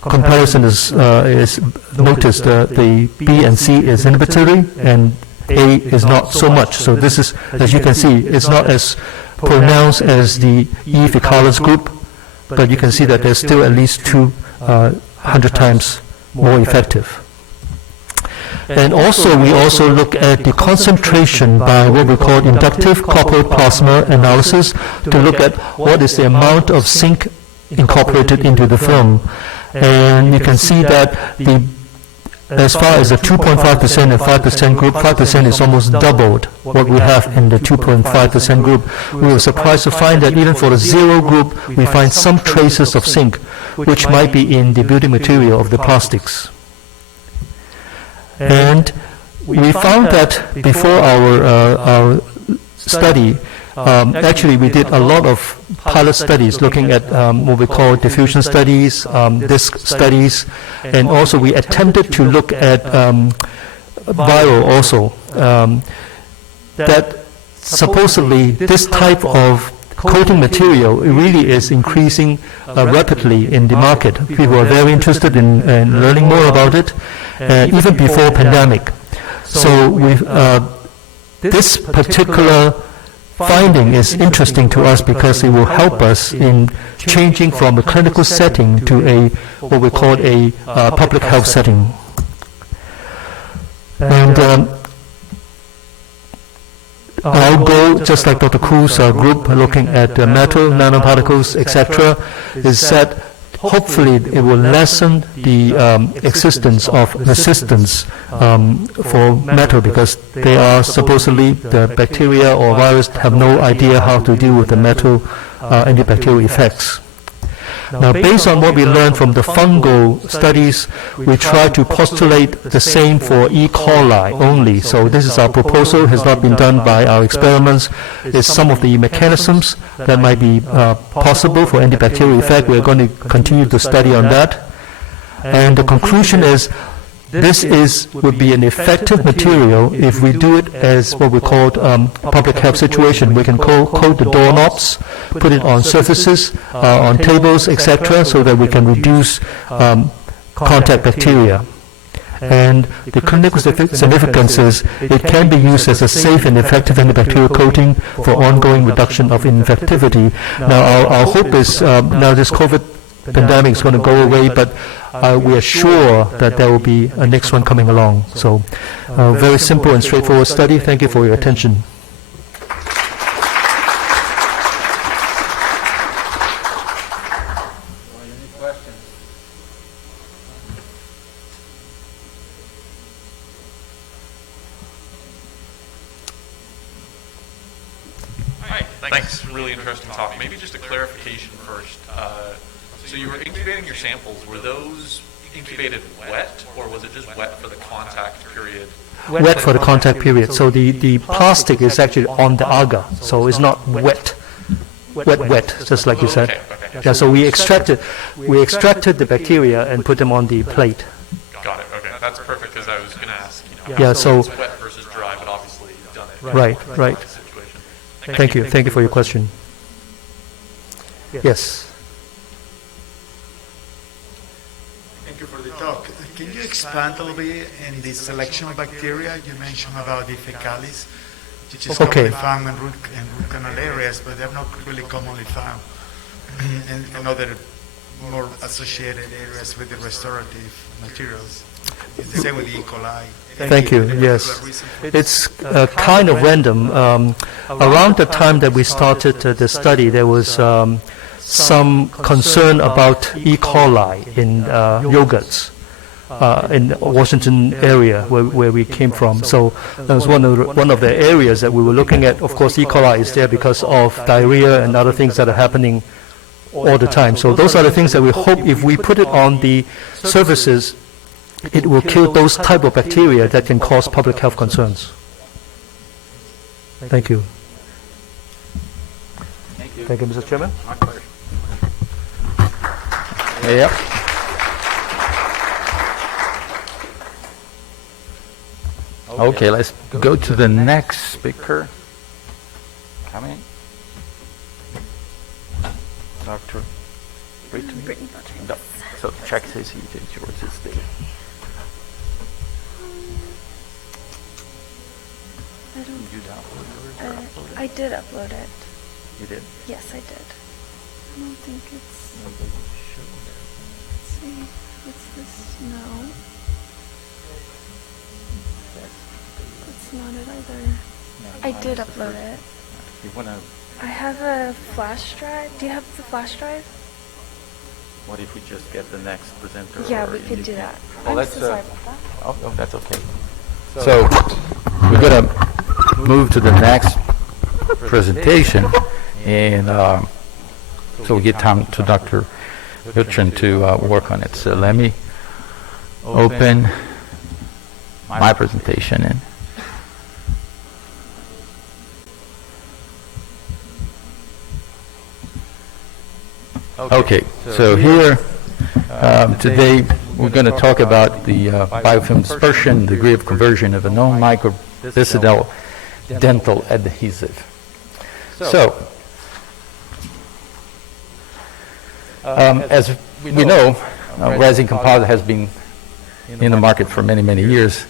comparison is noticed. The B and C is inhibitory, and A is not so much. So this is, as you can see, it's not as pronounced as the E. faecalis group, but you can see that there's still at least 200 times more effective. And also, we also look at the concentration by what we call inductive corpuscle plasma analysis to look at what is the amount of zinc incorporated into the film. And you can see that as far as the 2.5% and 5% group, 5% is almost doubled what we have in the 2.5% group. We were surprised to find that even for the 0 group, we find some traces of zinc, which might be in the building material of the plastics. And we found that before our study, actually we did a lot of pilot studies looking at what we call diffusion studies, disk studies, and also we attempted to look at viral also, that supposedly this type of coating material really is increasing rapidly in the market. People are very interested in learning more about it, even before pandemic. So this particular finding is interesting to us because it will help us in changing from a clinical setting to what we call a public health setting. And our goal, just like Dr. Ku's group looking at metal, nanoparticles, etc., is that hopefully it will lessen the existence of resistance for metal, because they are supposedly, the bacteria or virus have no idea how to deal with the metal antibacterial effects. Now, based on what we learned from the fungal studies, we try to postulate the same for E. coli only. So this is our proposal, has not been done by our experiments. It's some of the mechanisms that might be possible for antibacterial effect. We're going to continue to study on that. And the conclusion is this would be an effective material if we do it as what we call public health situation. We can coat the doorknobs, put it on surfaces, on tables, etc., so that we can reduce contact bacteria. And the clinical significance is it can be used as a safe and effective antibacterial coating for ongoing reduction of infectivity. Now, our hope is now this COVID pandemic is going to go away, but we are sure that there will be a next one coming along. So, very simple and straightforward study. Thank you for your attention. Hi, thanks. Really interesting talk. Maybe just a clarification first. So you were incubating your samples. Were those incubated wet, or was it just wet for the contact period? Wet for the contact period. So the plastic is actually on the agar, so it's not wet, just like you said. Okay. Yeah. So we extracted the bacteria and put them on the plate. Got it. Okay, that's perfect, because I was going to ask. Yeah. So it's wet versus dry, but obviously you've done it. Right. Situation. Thank you for your question. Yes. Thank you for the talk. Can you expand a little bit in the selection of bacteria? You mentioned about the faecalis, which is commonly found in root canal areas, but they're not really commonly found in other more associated areas with the restorative materials. It's the same with the E. coli. Thank you. Yes, it's kind of random. Around the time that we started the study, there was some concern about E. coli in yogurts in Washington area where we came from. So that was one of the areas that we were looking at. Of course, E. coli is there because of diarrhea and other things that are happening all the time. So those are the things that we hope if we put it on the surfaces, it will kill those type of bacteria that can cause public health concerns. Thank you. Thank you, Mr. Chairman. Yep. Okay, let's go to the next speaker. Coming. Dr. Brittany. No. So check his seat, yours is there. I don't. You download yours or upload it? I did upload it. You did? Yes, I did. I don't think it's. Let's see. What's this? No. That's not it either. I did upload it. You wanna? I have a flash drive. Do you have the flash drive? What if we just get the next presenter? Yeah, or we could do indicate- that. Well, I'm let's, so sorry about that. Oh, that's okay. So we're gonna move to the next presentation, and so we get time to Dr. Gutchen to work on it. So let me open my presentation and. Okay, so here today we're going to talk about the biofilm dispersion, degree of conversion of a known microbicidal dental adhesive. So, as we know, resin composite has been in the market for many, many years.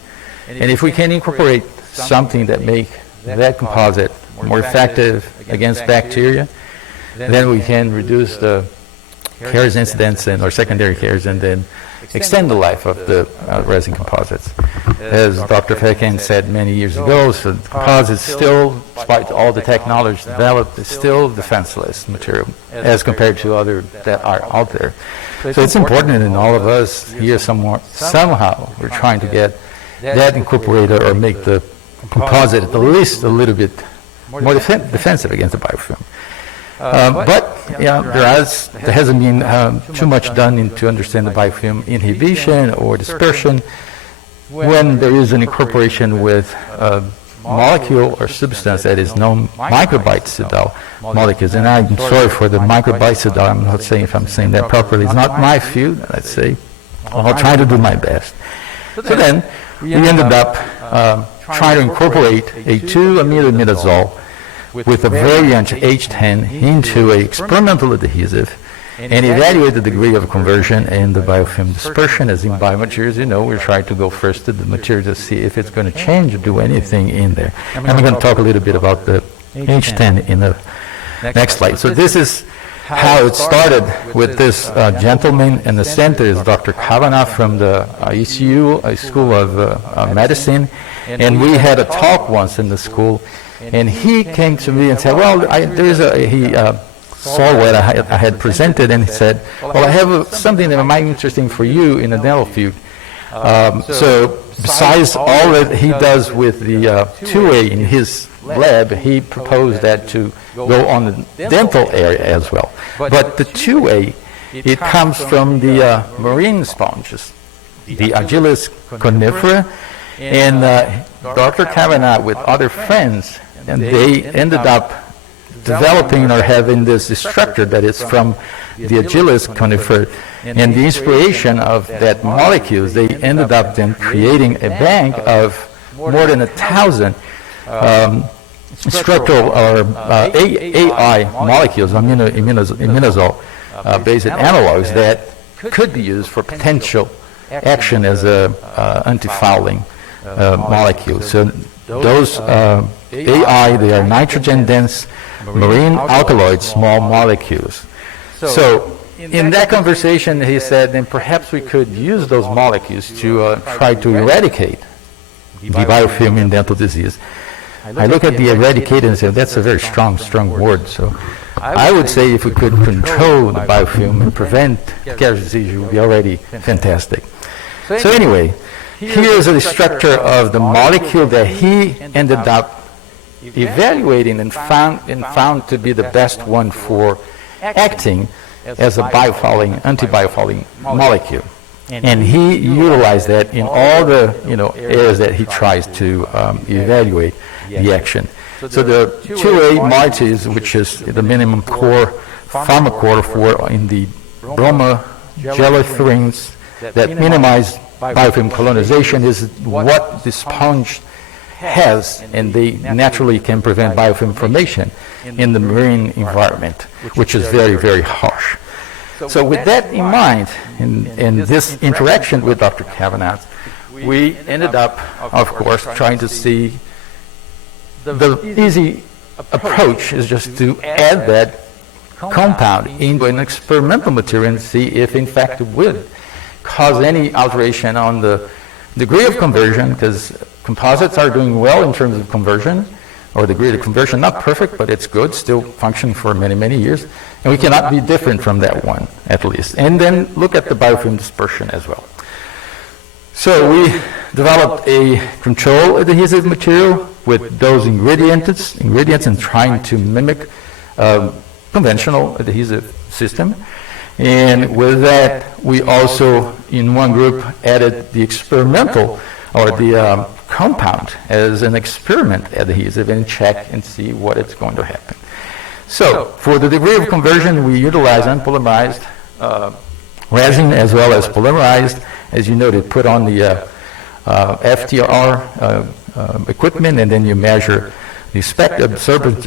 And if we can incorporate something that make that composite more effective against bacteria, then we can reduce the caries incidence or secondary caries, and then extend the life of the resin composites. As Dr. Fekan said many years ago, so the composite still, despite all the technology developed, is still defenseless material as compared to other that are out there. So it's important in all of us here somehow we're trying to get that incorporated or make the composite at least a little bit more defensive against the biofilm. But there hasn't been too much done to understand the biofilm inhibition or dispersion when there is an incorporation with a molecule or substance that is known microbicidal molecules. And I'm sorry for the microbicidal. I'm not saying if I'm saying that properly. It's not my field. Let's say I'll try to do my best. So then we ended up trying to incorporate a 2-aminoimidazole with a variant H10 into an experimental adhesive and evaluate the degree of conversion and the biofilm dispersion. As in biomaterials, you know, we're trying to go first to the material to see if it's going to change or do anything in there. And we're going to talk a little bit about the H10 in the next slide. So this is how it started with this gentleman in the center is Dr. Kavanagh from the ECU School of Medicine. And we had a talk once in the school. And he came to me and said, well, he saw what I had presented, and he said, well, I have something that might be interesting for you in the dental field. So besides all that he does with the 2A in his lab, he proposed that to go on the dental area as well. But the 2A, it comes from the marine sponges, the Agilis conifera, and Dr. Kavanagh with other friends, and they ended up developing or having this structure that is from the Agilis conifer. And the inspiration of that molecules, they ended up then creating a bank of more than 1,000 structural or AI molecules, imidazole-based analogs that could be used for potential action as a anti-fouling molecule. So those AI, they are nitrogen-dense marine alkaloid small molecules. So in that conversation, he said, then perhaps we could use those molecules to try to eradicate the biofilm in dental disease. I look at the eradicate and say, that's a very strong word. So I would say if we could control the biofilm and prevent caries disease, it would be already fantastic. So anyway, here's the structure of the molecule that he ended up evaluating and found to be the best one for acting as a biofouling, anti-biofouling molecule. And he utilized that in all the areas that he tries to evaluate the action. So the 2A moieties, which is the minimum core pharmacore for in the gelathins that minimize biofilm colonization is what the sponge has, and they naturally can prevent biofilm formation in the marine environment, which is very, very harsh. So with that in mind, in this interaction with Dr. Kavanagh, we ended up, of course, trying to see the easy approach is just to add that compound into an experimental material and see if in fact it would cause any alteration on the degree of conversion, because composites are doing well in terms of conversion, or degree of conversion, not perfect, but it's good, still functioning for many, many years, and we cannot be different from that one, at least. And then look at the biofilm dispersion as well. So we developed a control adhesive material with those ingredients and trying to mimic conventional adhesive system. And with that, we also, in one group, added the experimental or the compound as an experiment adhesive and check and see what is going to happen. So for the degree of conversion, we utilize unpolymerized resin as well as polymerized. As you noted, put on the FTR equipment, and then you measure the absorbance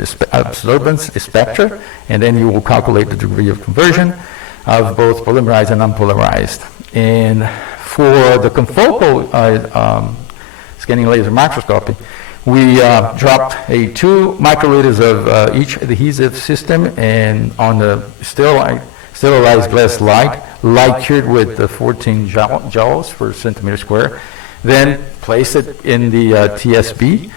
spectra, and then you will calculate the degree of conversion of both polymerized and unpolymerized. And for the confocal scanning laser microscopy, we dropped 2 microliters of each adhesive system, and on the sterilized glass slide, light cured with 14 joules per centimeter square, then place it in the TSB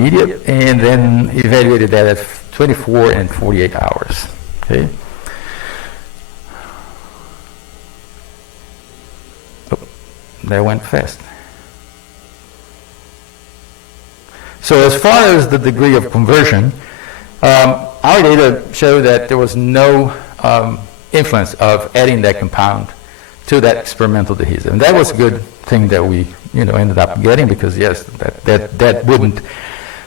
media, and then evaluated that at 24 and 48 hours. Okay. Oh, that went fast. So as far as the degree of conversion, our data show that there was no influence of adding that compound to that experimental adhesive. And that was a good thing that we ended up getting, because yes, that wouldn't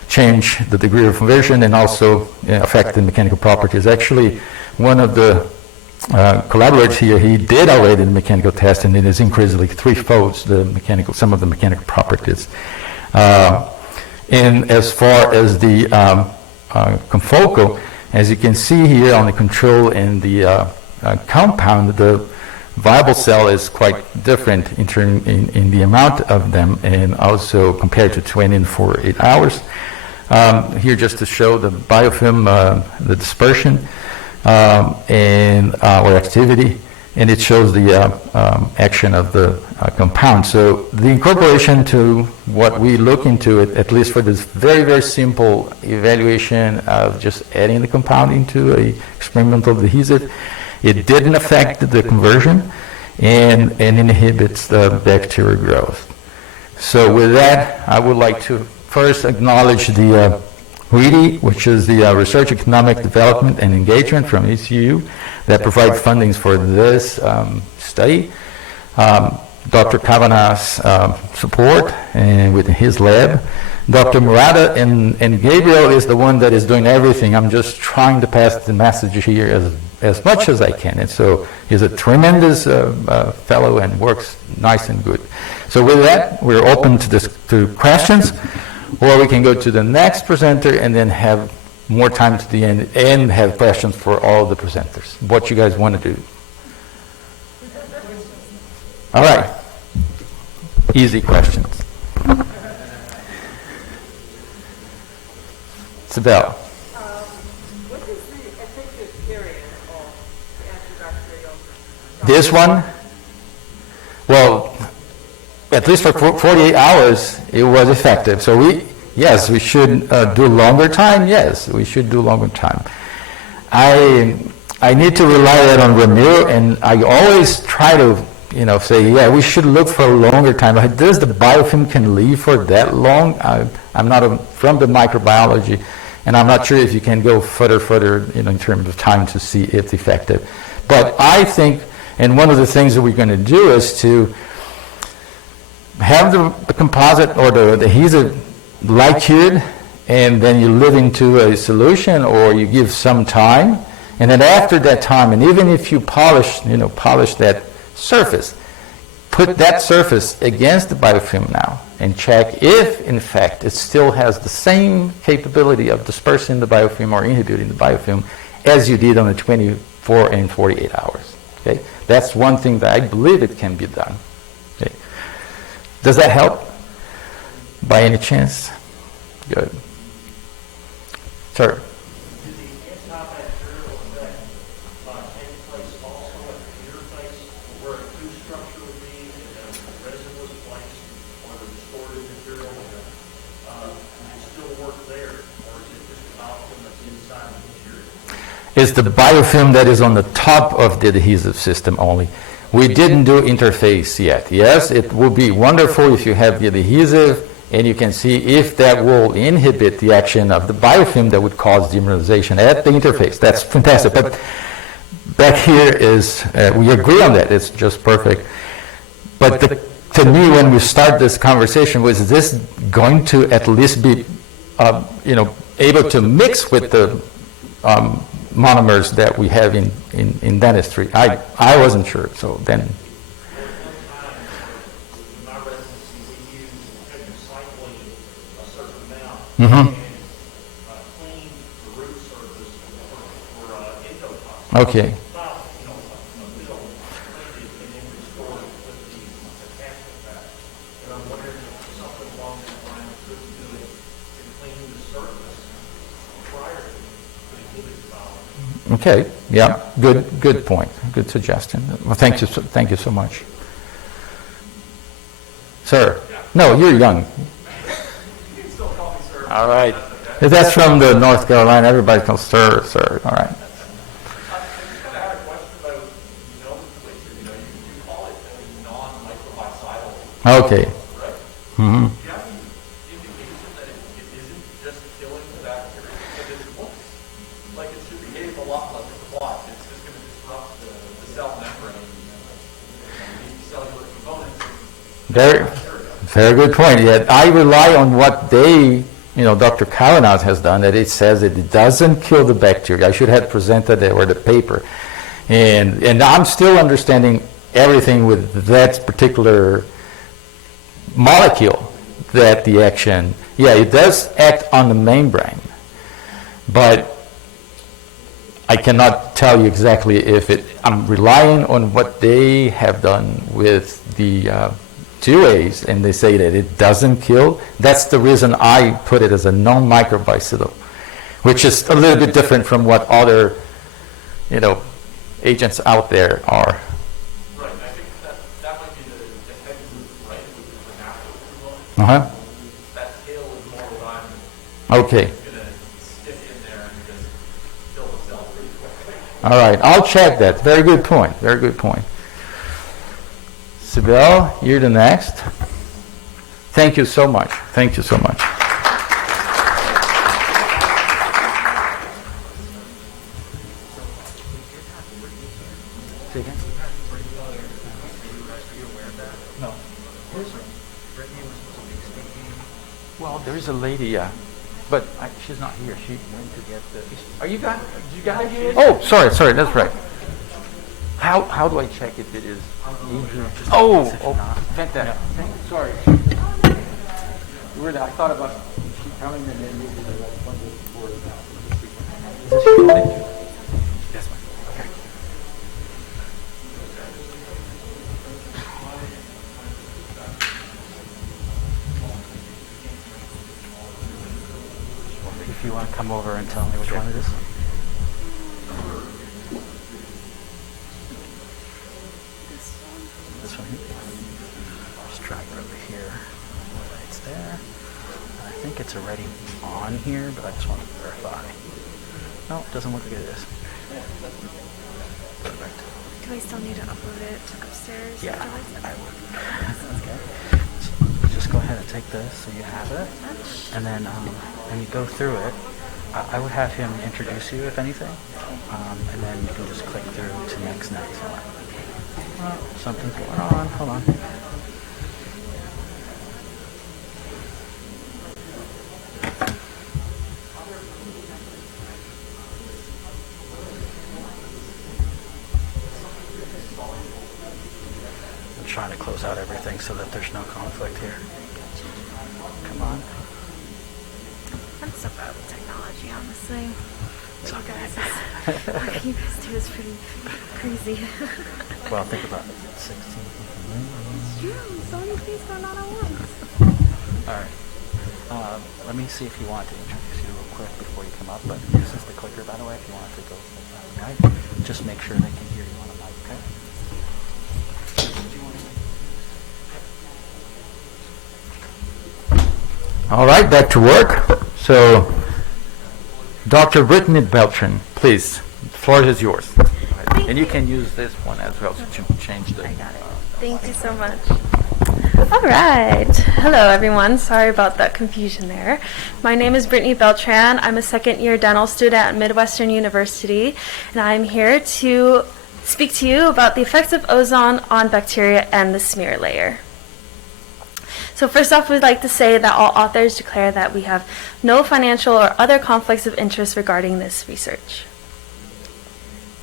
change the degree of conversion and also affect the mechanical properties. Actually, one of the collaborators here, he did already the mechanical test, and it is increasingly 3-fold some of the mechanical properties. And as far as the confocal, as you can see here on the control and the compound, the viable cell is quite different in the amount of them, and also compared to 20 and 48 hours. Here just to show the biofilm, the dispersion and or activity, and it shows the action of the compound. So the incorporation to what we look into, at least for this very, very simple evaluation of just adding the compound into a experimental adhesive, it didn't affect the conversion and inhibits the bacterial growth. So with that, I would like to first acknowledge the READI, which is the Research Economic Development and Engagement from ECU, that provide fundings for this study. Dr. Kavanagh's support and with his lab. Dr. Murata and Gabriel is the one that is doing everything. I'm just trying to pass the message here as much as I can. And so he's a tremendous fellow and works nice and good. So with that, we're open to questions, or we can go to the next presenter and then have more time to the end and have questions for all the presenters. What you guys want to do? All right. Easy questions. Isabel. What is the effective period of antibacterial? This one? Well, at least for 48 hours, it was effective. So we should do longer time. Yes, we should do longer time. I need to rely on Ramiro, and I always try to say, we should look for a longer time. Does the biofilm can live for that long? I'm not from the microbiology, and I'm not sure if you can go further, in terms of time to see if it's effective. But I think, and one of the things that we're going to do is to have the composite or the adhesive light cured, and then you live into a solution, or you give some time, And then after that time, and even if you polish that surface, put that surface against the biofilm now and check if, in fact, it still has the same capability of dispersing the biofilm or inhibiting the biofilm as you did on the 24 and 48 hours. Okay? That's one thing that I believe it can be done. Okay? Does that help by any chance? Good. Sir? Did the antibacterial effect take place also at the interface where a tooth structure would be and the resin was placed or the distorted material? Would it still work there, or is it just a biofilm that's inside the material? Is the biofilm that is on the top of the adhesive system only. We didn't do interface yet. Yes, it would be wonderful if you have the adhesive and you can see if that will inhibit the action of the biofilm that would cause demineralization at the interface. That's fantastic. But back here is, we agree on that. It's just perfect. But to me, when we start this conversation, was this going to at least be, able to mix with the monomers that we have in dentistry? I wasn't sure. So then. Mm-hmm. Clean the root surface for endotoxin. Okay. About, a bill printed and then restored with the attachment back. And I'm wondering if something along that line could do it to clean the surface prior to inhibit the bowel. Okay. Yeah. Good point. Good suggestion. Well, thank you so much. Sir. No, you're young. All right. If that's from the North Carolina, everybody can sir. All right. I just had a question about, you call it a non-microbicidal. Okay. Right? Mm-hmm. Do you have any indication that it isn't just killing the bacteria? Because it looks like it should behave a lot like a clot. It's just going to disrupt the cell membrane and the cellular components. Very good point. Yet I rely on what Dr. Kavanagh has done, that it says that it doesn't kill the bacteria. I should have presented it or the paper. And I'm still understanding everything with that particular molecule, that the action, it does act on the membrane, but I cannot tell you exactly if I'm relying on what they have done with the 2As, and they say that it doesn't kill. That's the reason I put it as a non-microbicidal, which is a little bit different from what other, agents out there are. Right. I think that might be the effective right with the natural component. Uh-huh. That tail is more what I'm Okay. going to stick in there and just kill the cell pretty quick. All right. I'll check that. Very good point. Very good point. Sibel, you're the next. Thank you so much. Thank you so much. Well, there's a lady, but she's not here. She went to get the. Are you guys? Did you guys? Oh, sorry. That's right. How do I check if it is? Oh, fantastic. Sorry. I thought about telling them that maybe the one for. Is this your phone? Yes, ma'am. Okay. If you want to come over and tell me which one it is. This one here. Just drag it over here. It's there. And I think it's already on here, but I just want to verify. No, it doesn't look like it is. Perfect. Do I still need to upload it upstairs? Yeah, afterwards? I would. Okay. So just go ahead and take this so you have it. And then when you go through it, I would have him introduce you, if anything. And then you can just click through to next. Something's going on. Hold on. trying to close out everything so that there's no conflict here. Come on. I'm so proud of technology, honestly. What you guys do is pretty crazy. Well, think about it. 16. It's true. So many things going on at once. All right. Let me see if you want to introduce you real quick before you come up. But this is the clicker, by the way, if you want to go right. Just make sure they can hear you on the mic, okay? All right, back to work. So, Dr. Brittany Beltran, please, the floor is yours. And you can use this one as well to change the... I got it. Thank you so much. All right. Hello, everyone. Sorry about that confusion there. My name is Brittany Beltran. I'm a second-year dental student at Midwestern University, and I'm here to speak to you about the effects of ozone on bacteria and the smear layer. So first off, we'd like to say that all authors declare that we have no financial or other conflicts of interest regarding this research.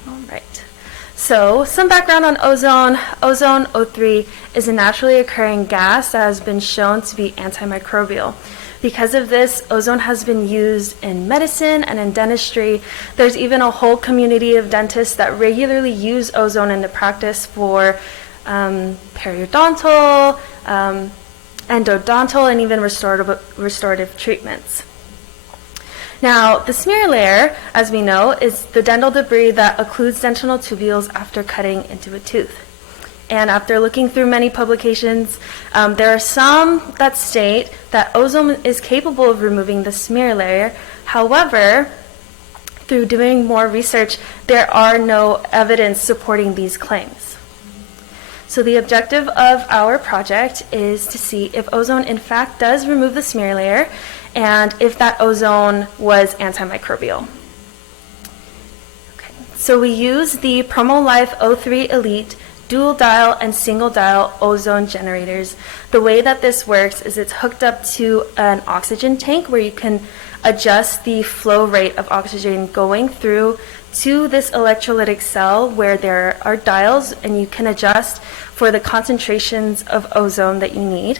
All right. So some background on ozone. Ozone, O3, is a naturally occurring gas that has been shown to be antimicrobial. Because of this, ozone has been used in medicine and in dentistry. There's even a whole community of dentists that regularly use ozone in the practice for periodontal, endodontal, and even restorative treatments. Now, the smear layer, as we know, is the dental debris that occludes dentinal tubules after cutting into a tooth. And after looking through many publications, there are some that state that ozone is capable of removing the smear layer. However, through doing more research, there are no evidence supporting these claims. So the objective of our project is to see if ozone in fact does remove the smear layer and if that ozone was antimicrobial. Okay. So we use the PromoLife O3 Elite dual dial and single dial ozone generators. The way that this works is it's hooked up to an oxygen tank where you can adjust the flow rate of oxygen going through to this electrolytic cell where there are dials, and you can adjust for the concentrations of ozone that you need.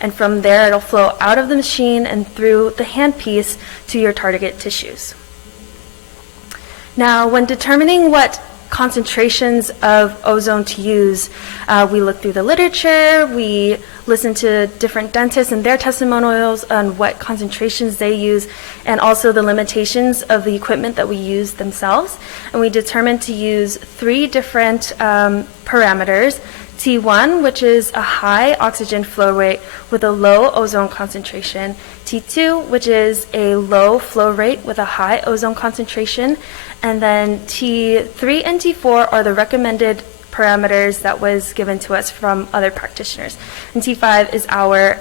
And from there, it'll flow out of the machine and through the handpiece to your target tissues. Now, when determining what concentrations of ozone to use, we look through the literature, we listen to different dentists and their testimonials on what concentrations they use, and also the limitations of the equipment that we use themselves. And we determined to use 3 different parameters. T1, which is a high oxygen flow rate with a low ozone concentration. T2, which is a low flow rate with a high ozone concentration. And then T3 and T4 are the recommended parameters that was given to us from other practitioners. And T5 is our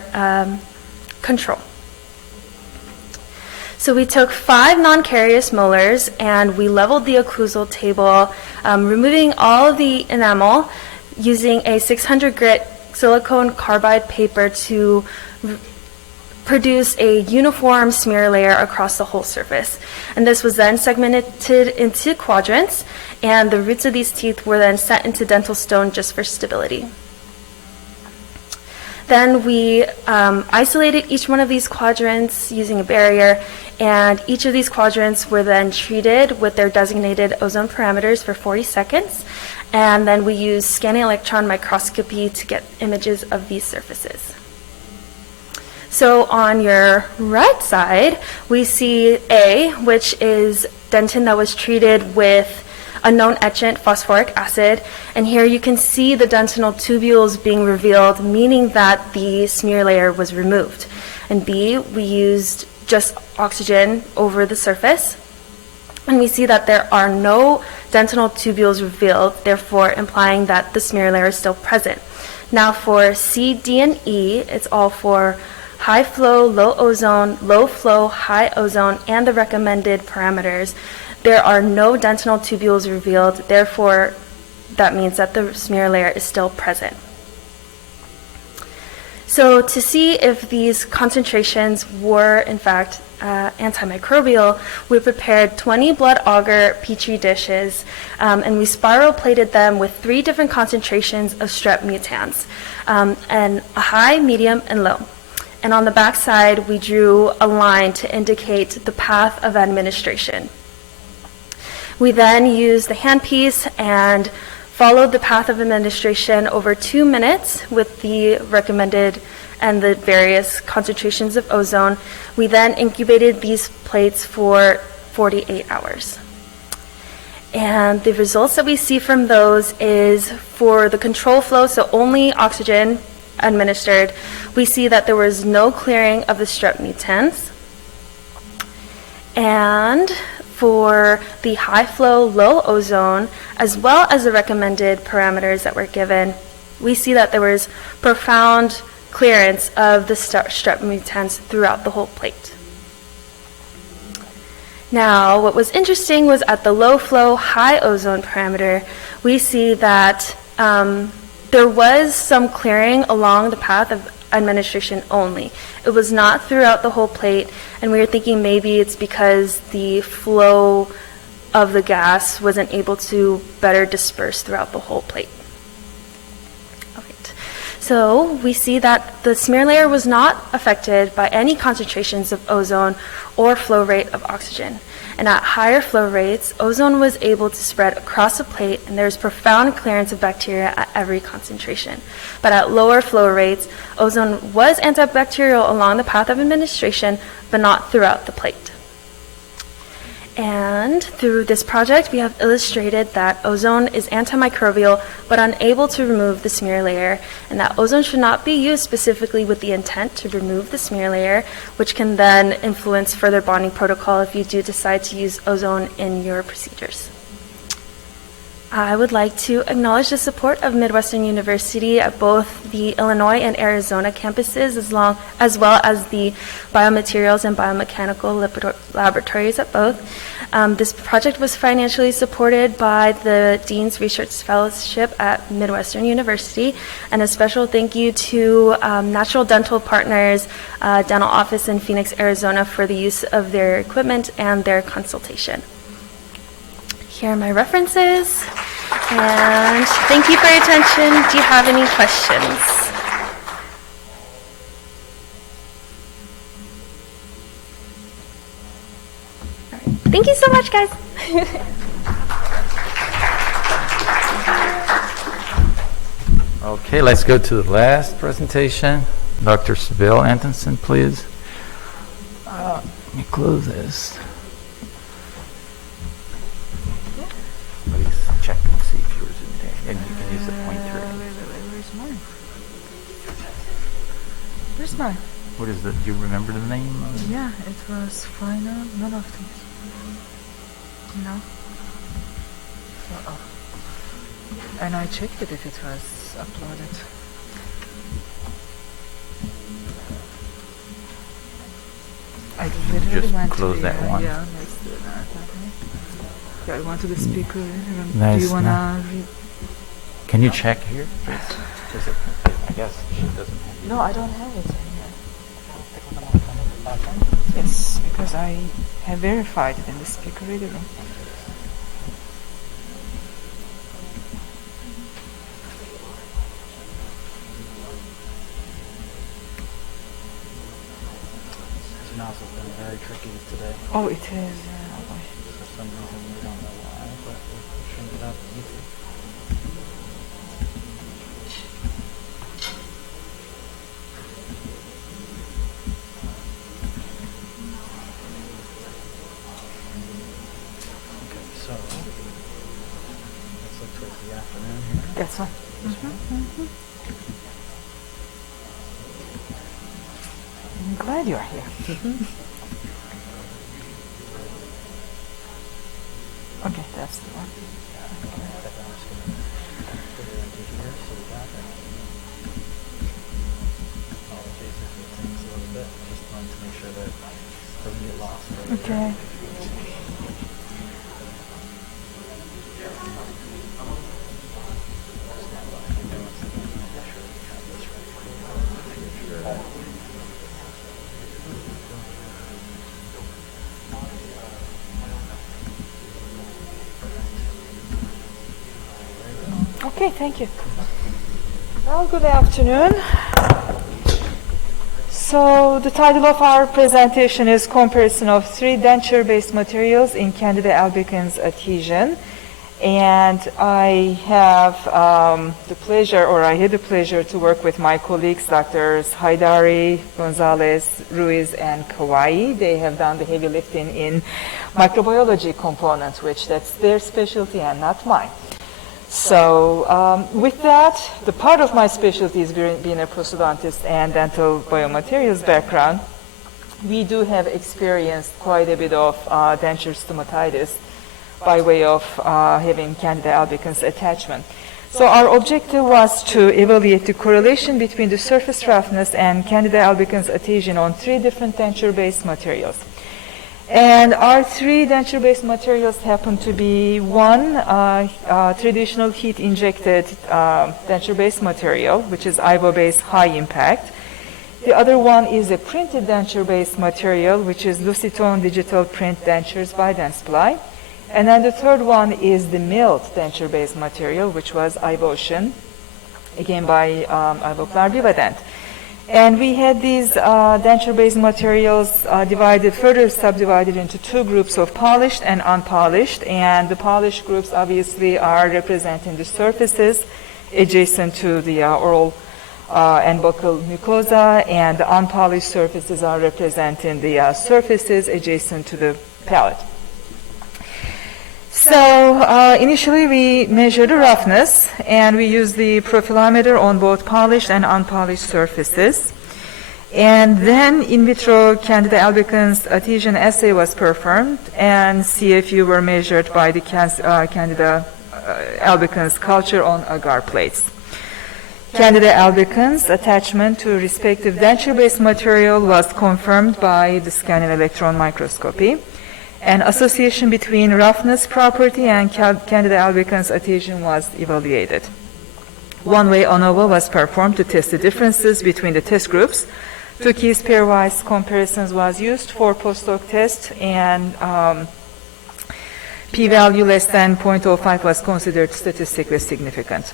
control. So we took 5 non-carious molars and we leveled the occlusal table, removing all of the enamel, using a 600 grit silicone carbide paper to produce a uniform smear layer across the whole surface. And this was then segmented into quadrants, and the roots of these teeth were then set into dental stone just for stability. Then we isolated each one of these quadrants using a barrier, and each of these quadrants were then treated with their designated ozone parameters for 40 seconds. And then we use scanning electron microscopy to get images of these surfaces. So on your right side, we see A, which is dentin that was treated with a known etchant, phosphoric acid. And here you can see the dentinal tubules being revealed, meaning that the smear layer was removed. And B, we used just oxygen over the surface. And we see that there are no dentinal tubules revealed, therefore implying that the smear layer is still present. Now for C, D, and E, it's all for high flow, low ozone, low flow, high ozone, and the recommended parameters. There are no dentinal tubules revealed, therefore that means that the smear layer is still present. So to see if these concentrations were in fact antimicrobial, we prepared 20 blood agar petri dishes, and we spiral plated them with 3 different concentrations of strep mutans, and a high, medium, and low. And on the back side, we drew a line to indicate the path of administration. We then used the handpiece and followed the path of administration over 2 minutes with the recommended and the various concentrations of ozone. We then incubated these plates for 48 hours. And the results that we see from those is for the control flow, so only oxygen administered, we see that there was no clearing of the strep mutans. And for the high flow, low ozone, as well as the recommended parameters that were given, we see that there was profound clearance of the strep mutans throughout the whole plate. Now, what was interesting was at the low flow, high ozone parameter, we see that there was some clearing along the path of administration only. It was not throughout the whole plate, and we were thinking maybe it's because the flow of the gas wasn't able to better disperse throughout the whole plate. So we see that the smear layer was not affected by any concentrations of ozone or flow rate of oxygen. And at higher flow rates, ozone was able to spread across the plate, and there's profound clearance of bacteria at every concentration. But at lower flow rates, ozone was antibacterial along the path of administration, but not throughout the plate. And through this project, we have illustrated that ozone is antimicrobial but unable to remove the smear layer, and that ozone should not be used specifically with the intent to remove the smear layer, which can then influence further bonding protocol if you do decide to use ozone in your procedures. I would like to acknowledge the support of Midwestern University at both the Illinois and Arizona campuses, as well as the biomaterials and biomechanical laboratories at both. This project was financially supported by the Dean's Research Fellowship at Midwestern University, and a special thank you to Natural Dental Partners Dental Office in Phoenix, Arizona for the use of their equipment and their consultation. Here are my references, and thank you for your attention. Do you have any questions? All right. Thank you so much, guys. Okay, let's go to the last presentation. Dr. Sybil Antonsen, please. Let me close this. Please check and see if yours is there. And you can use the pointer. Where's mine? Where's mine? What is the, do you remember the name? Yeah, it was final, none of these. No. And I checked it if it was uploaded. I literally Just went close to that one. Yeah, let's do that. Okay. Yeah, I went to the speaker. Nice, Do you wanna read? Can you check here? Is it, I guess she doesn't have it. No, I don't have it here. Yes, because I have verified it in the speaker reader room. This mouse has been very tricky today. Oh, it is. For some reason, we don't know why, but we're pushing it up easy. Okay, so let's look towards the afternoon here. That's one. I'm glad you're here. Okay, that's the one. Okay. Okay, thank you. Well, good afternoon. So the title of our presentation is Comparison of 3 Denture-Based Materials in Candida albicans Adhesion. And I have the pleasure, or I had the pleasure to work with my colleagues, Drs. Haidari, Gonzalez, Ruiz, and Kawai. They have done the heavy lifting in microbiology components, which that's their specialty and not mine. So with that, the part of my specialty is being a prosthodontist and dental biomaterials background. We do have experienced quite a bit of denture stomatitis by way of having Candida albicans attachment. So our objective was to evaluate the correlation between the surface roughness and Candida albicans adhesion on 3 different denture-based materials. And our 3 denture-based materials happen to be one traditional heat-injected denture-based material, which is IVO-based high impact. The other one is a printed denture-based material, which is Lucitone digital print dentures by Dentsply. And then the third one is the milled denture-based material, which was Ivotion, again by Ivoclar Vivadent. And we had these denture-based materials further subdivided into 2 groups of polished and unpolished. And the polished groups obviously are representing the surfaces adjacent to the oral and buccal mucosa, and the unpolished surfaces are representing the surfaces adjacent to the palate. So initially we measured the roughness, and we used the profilometer on both polished and unpolished surfaces. And then in vitro Candida albicans adhesion assay was performed, and CFU were measured by the Candida albicans culture on agar plates. Candida albicans attachment to respective denture-based material was confirmed by the scanning electron microscopy. An association between roughness property and Candida albicans adhesion was evaluated. One-way ANOVA was performed to test the differences between the test groups. 2 keys pairwise comparisons was used for post-hoc test, and p-value less than 0.05 was considered statistically significant.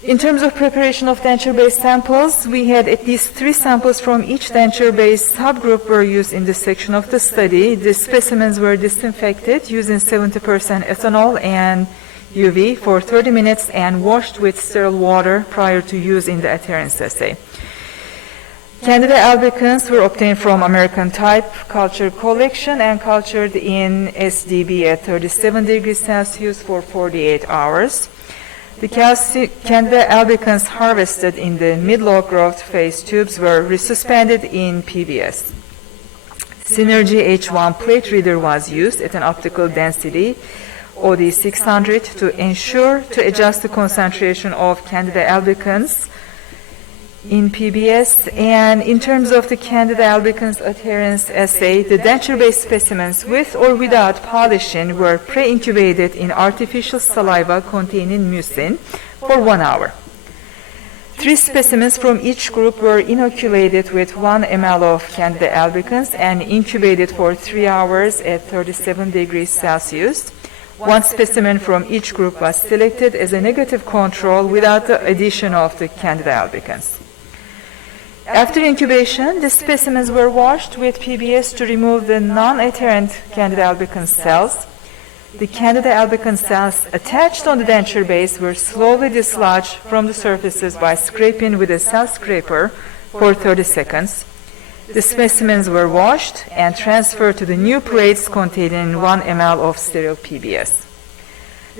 In terms of preparation of denture-based samples, we had at least 3 samples from each denture-based subgroup were used in this section of the study. The specimens were disinfected using 70% ethanol and UV for 30 minutes and washed with sterile water prior to use in the adherence assay. Candida albicans were obtained from American type culture collection and cultured in SDB at 37 degrees Celsius for 48 hours. The Candida albicans harvested in the mid-low growth phase tubes were resuspended in PBS. Synergy H1 plate reader was used at an optical density OD 600 to adjust the concentration of Candida albicans in PBS. And in terms of the Candida albicans adherence assay, the denture-based specimens with or without polishing were pre-incubated in artificial saliva containing mucin for 1 hour. 3 specimens from each group were inoculated with 1 ml of Candida albicans and incubated for 3 hours at 37 degrees Celsius. 1 specimen from each group was selected as a negative control without the addition of the Candida albicans. After incubation, the specimens were washed with PBS to remove the non-adherent Candida albicans cells. The Candida albicans cells attached on the denture base were slowly dislodged from the surfaces by scraping with a cell scraper for 30 seconds. The specimens were washed and transferred to the new plates containing 1 ml of sterile PBS.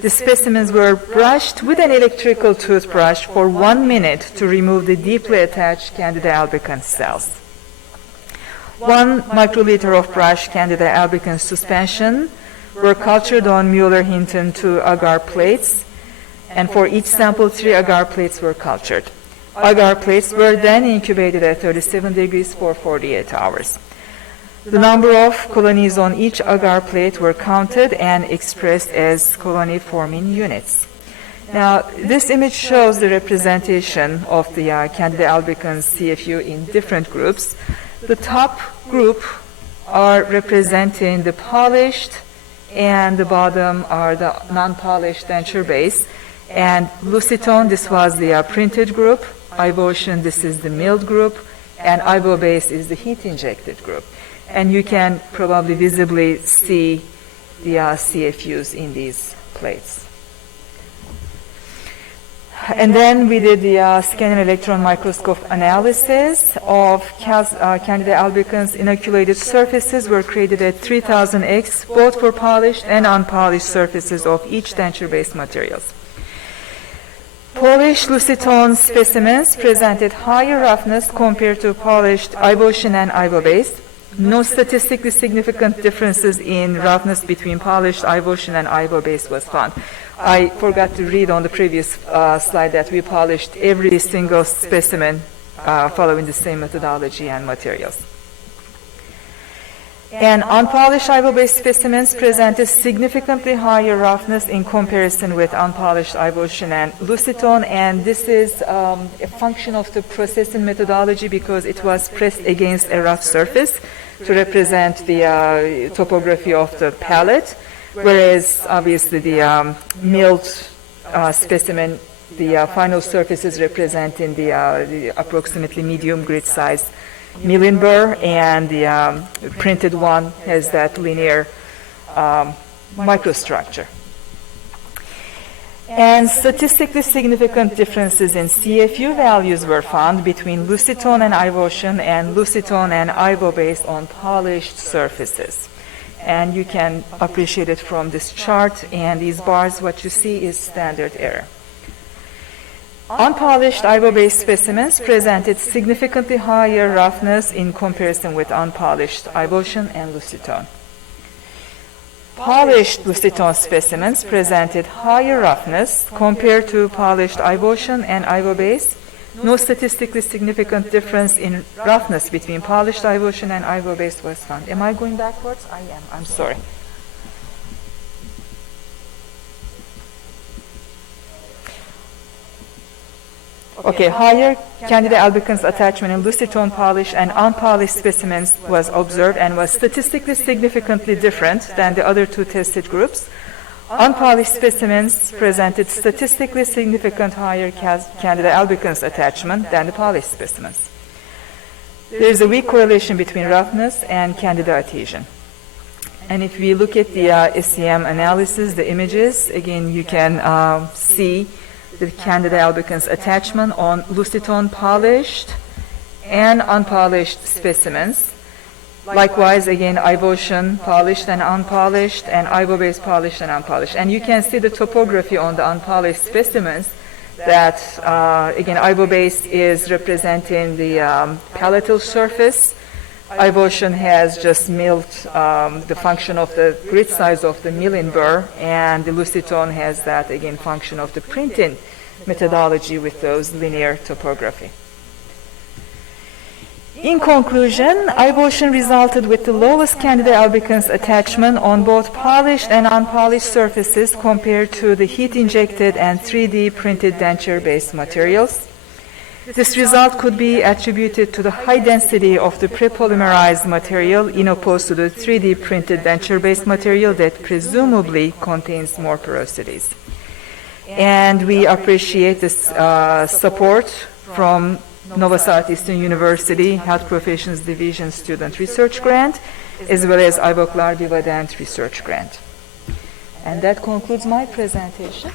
The specimens were brushed with an electrical toothbrush for 1 minute to remove the deeply attached Candida albicans cells. 1 microliter of brushed Candida albicans suspension were cultured on Mueller-Hinton 2 agar plates, and for each sample 3 agar plates were cultured. Agar plates were then incubated at 37 degrees for 48 hours. The number of colonies on each agar plate were counted and expressed as colony-forming units. Now, this image shows the representation of the Candida albicans CFU in different groups. The top group are representing the polished, and the bottom are the non-polished denture base. And Lucitone, this was the printed group. Ivotion, this is the milled group. And Ivo-base is the heat-injected group. And you can probably visibly see the CFUs in these plates. And then we did the scanning electron microscope analysis of Candida albicans. Inoculated surfaces were created at 3000x, both for polished and unpolished surfaces of each denture-based materials. Polished Lucitone specimens presented higher roughness compared to polished Ivotion and Ivo-base. No statistically significant differences in roughness between polished Ivotion and Ivo-base was found. I forgot to read on the previous slide that we polished every single specimen following the same methodology and materials. And unpolished Ivo-base specimens presented significantly higher roughness in comparison with unpolished Ivotion and Lucitone, and this is a function of the processing methodology because it was pressed against a rough surface to represent the topography of the palette, whereas obviously the milled specimen, the final surface is representing the approximately medium grid size milling burr, and the printed one has that linear microstructure. And statistically significant differences in CFU values were found between Lucitone and Ivotion and Lucitone and Ivo-base on polished surfaces. And you can appreciate it from this chart, and these bars, what you see is standard error. Unpolished Ivo-based specimens presented significantly higher roughness in comparison with unpolished Ivotion and Lucitone. Polished Lucitone specimens presented higher roughness compared to polished Ivotion and Ivo-base. No statistically significant difference in roughness between polished Ivotion and Ivo-base was found. Am I going backwards? I am. I'm sorry. Okay, higher Candida albicans attachment in Lucitone polished and unpolished specimens was observed and was statistically significantly different than the other two tested groups. Unpolished specimens presented statistically significant higher Candida albicans attachment than the polished specimens. There is a weak correlation between roughness and Candida adhesion. And if we look at the SEM analysis, the images, again, you can see the Candida albicans attachment on Lucitone polished and unpolished specimens. Likewise, again, Ivotion polished and unpolished, and Ivo-base polished and unpolished. And you can see the topography on the unpolished specimens that, again, Ivo-base is representing the palatal surface. Ivotion has just milled the function of the grid size of the milling burr, and the Lucitone has that, again, function of the printing methodology with those linear topography. In conclusion, Ivotion resulted with the lowest Candida albicans attachment on both polished and unpolished surfaces compared to the heat-injected and 3D printed denture-based materials. This result could be attributed to the high density of the prepolymerized material in opposed to the 3D printed denture-based material that presumably contains more porosities. And we appreciate this support from Nova Southeastern University Health Professions Division Student Research Grant, as well as Ivoclar Vivadent Research Grant. And that concludes my presentation.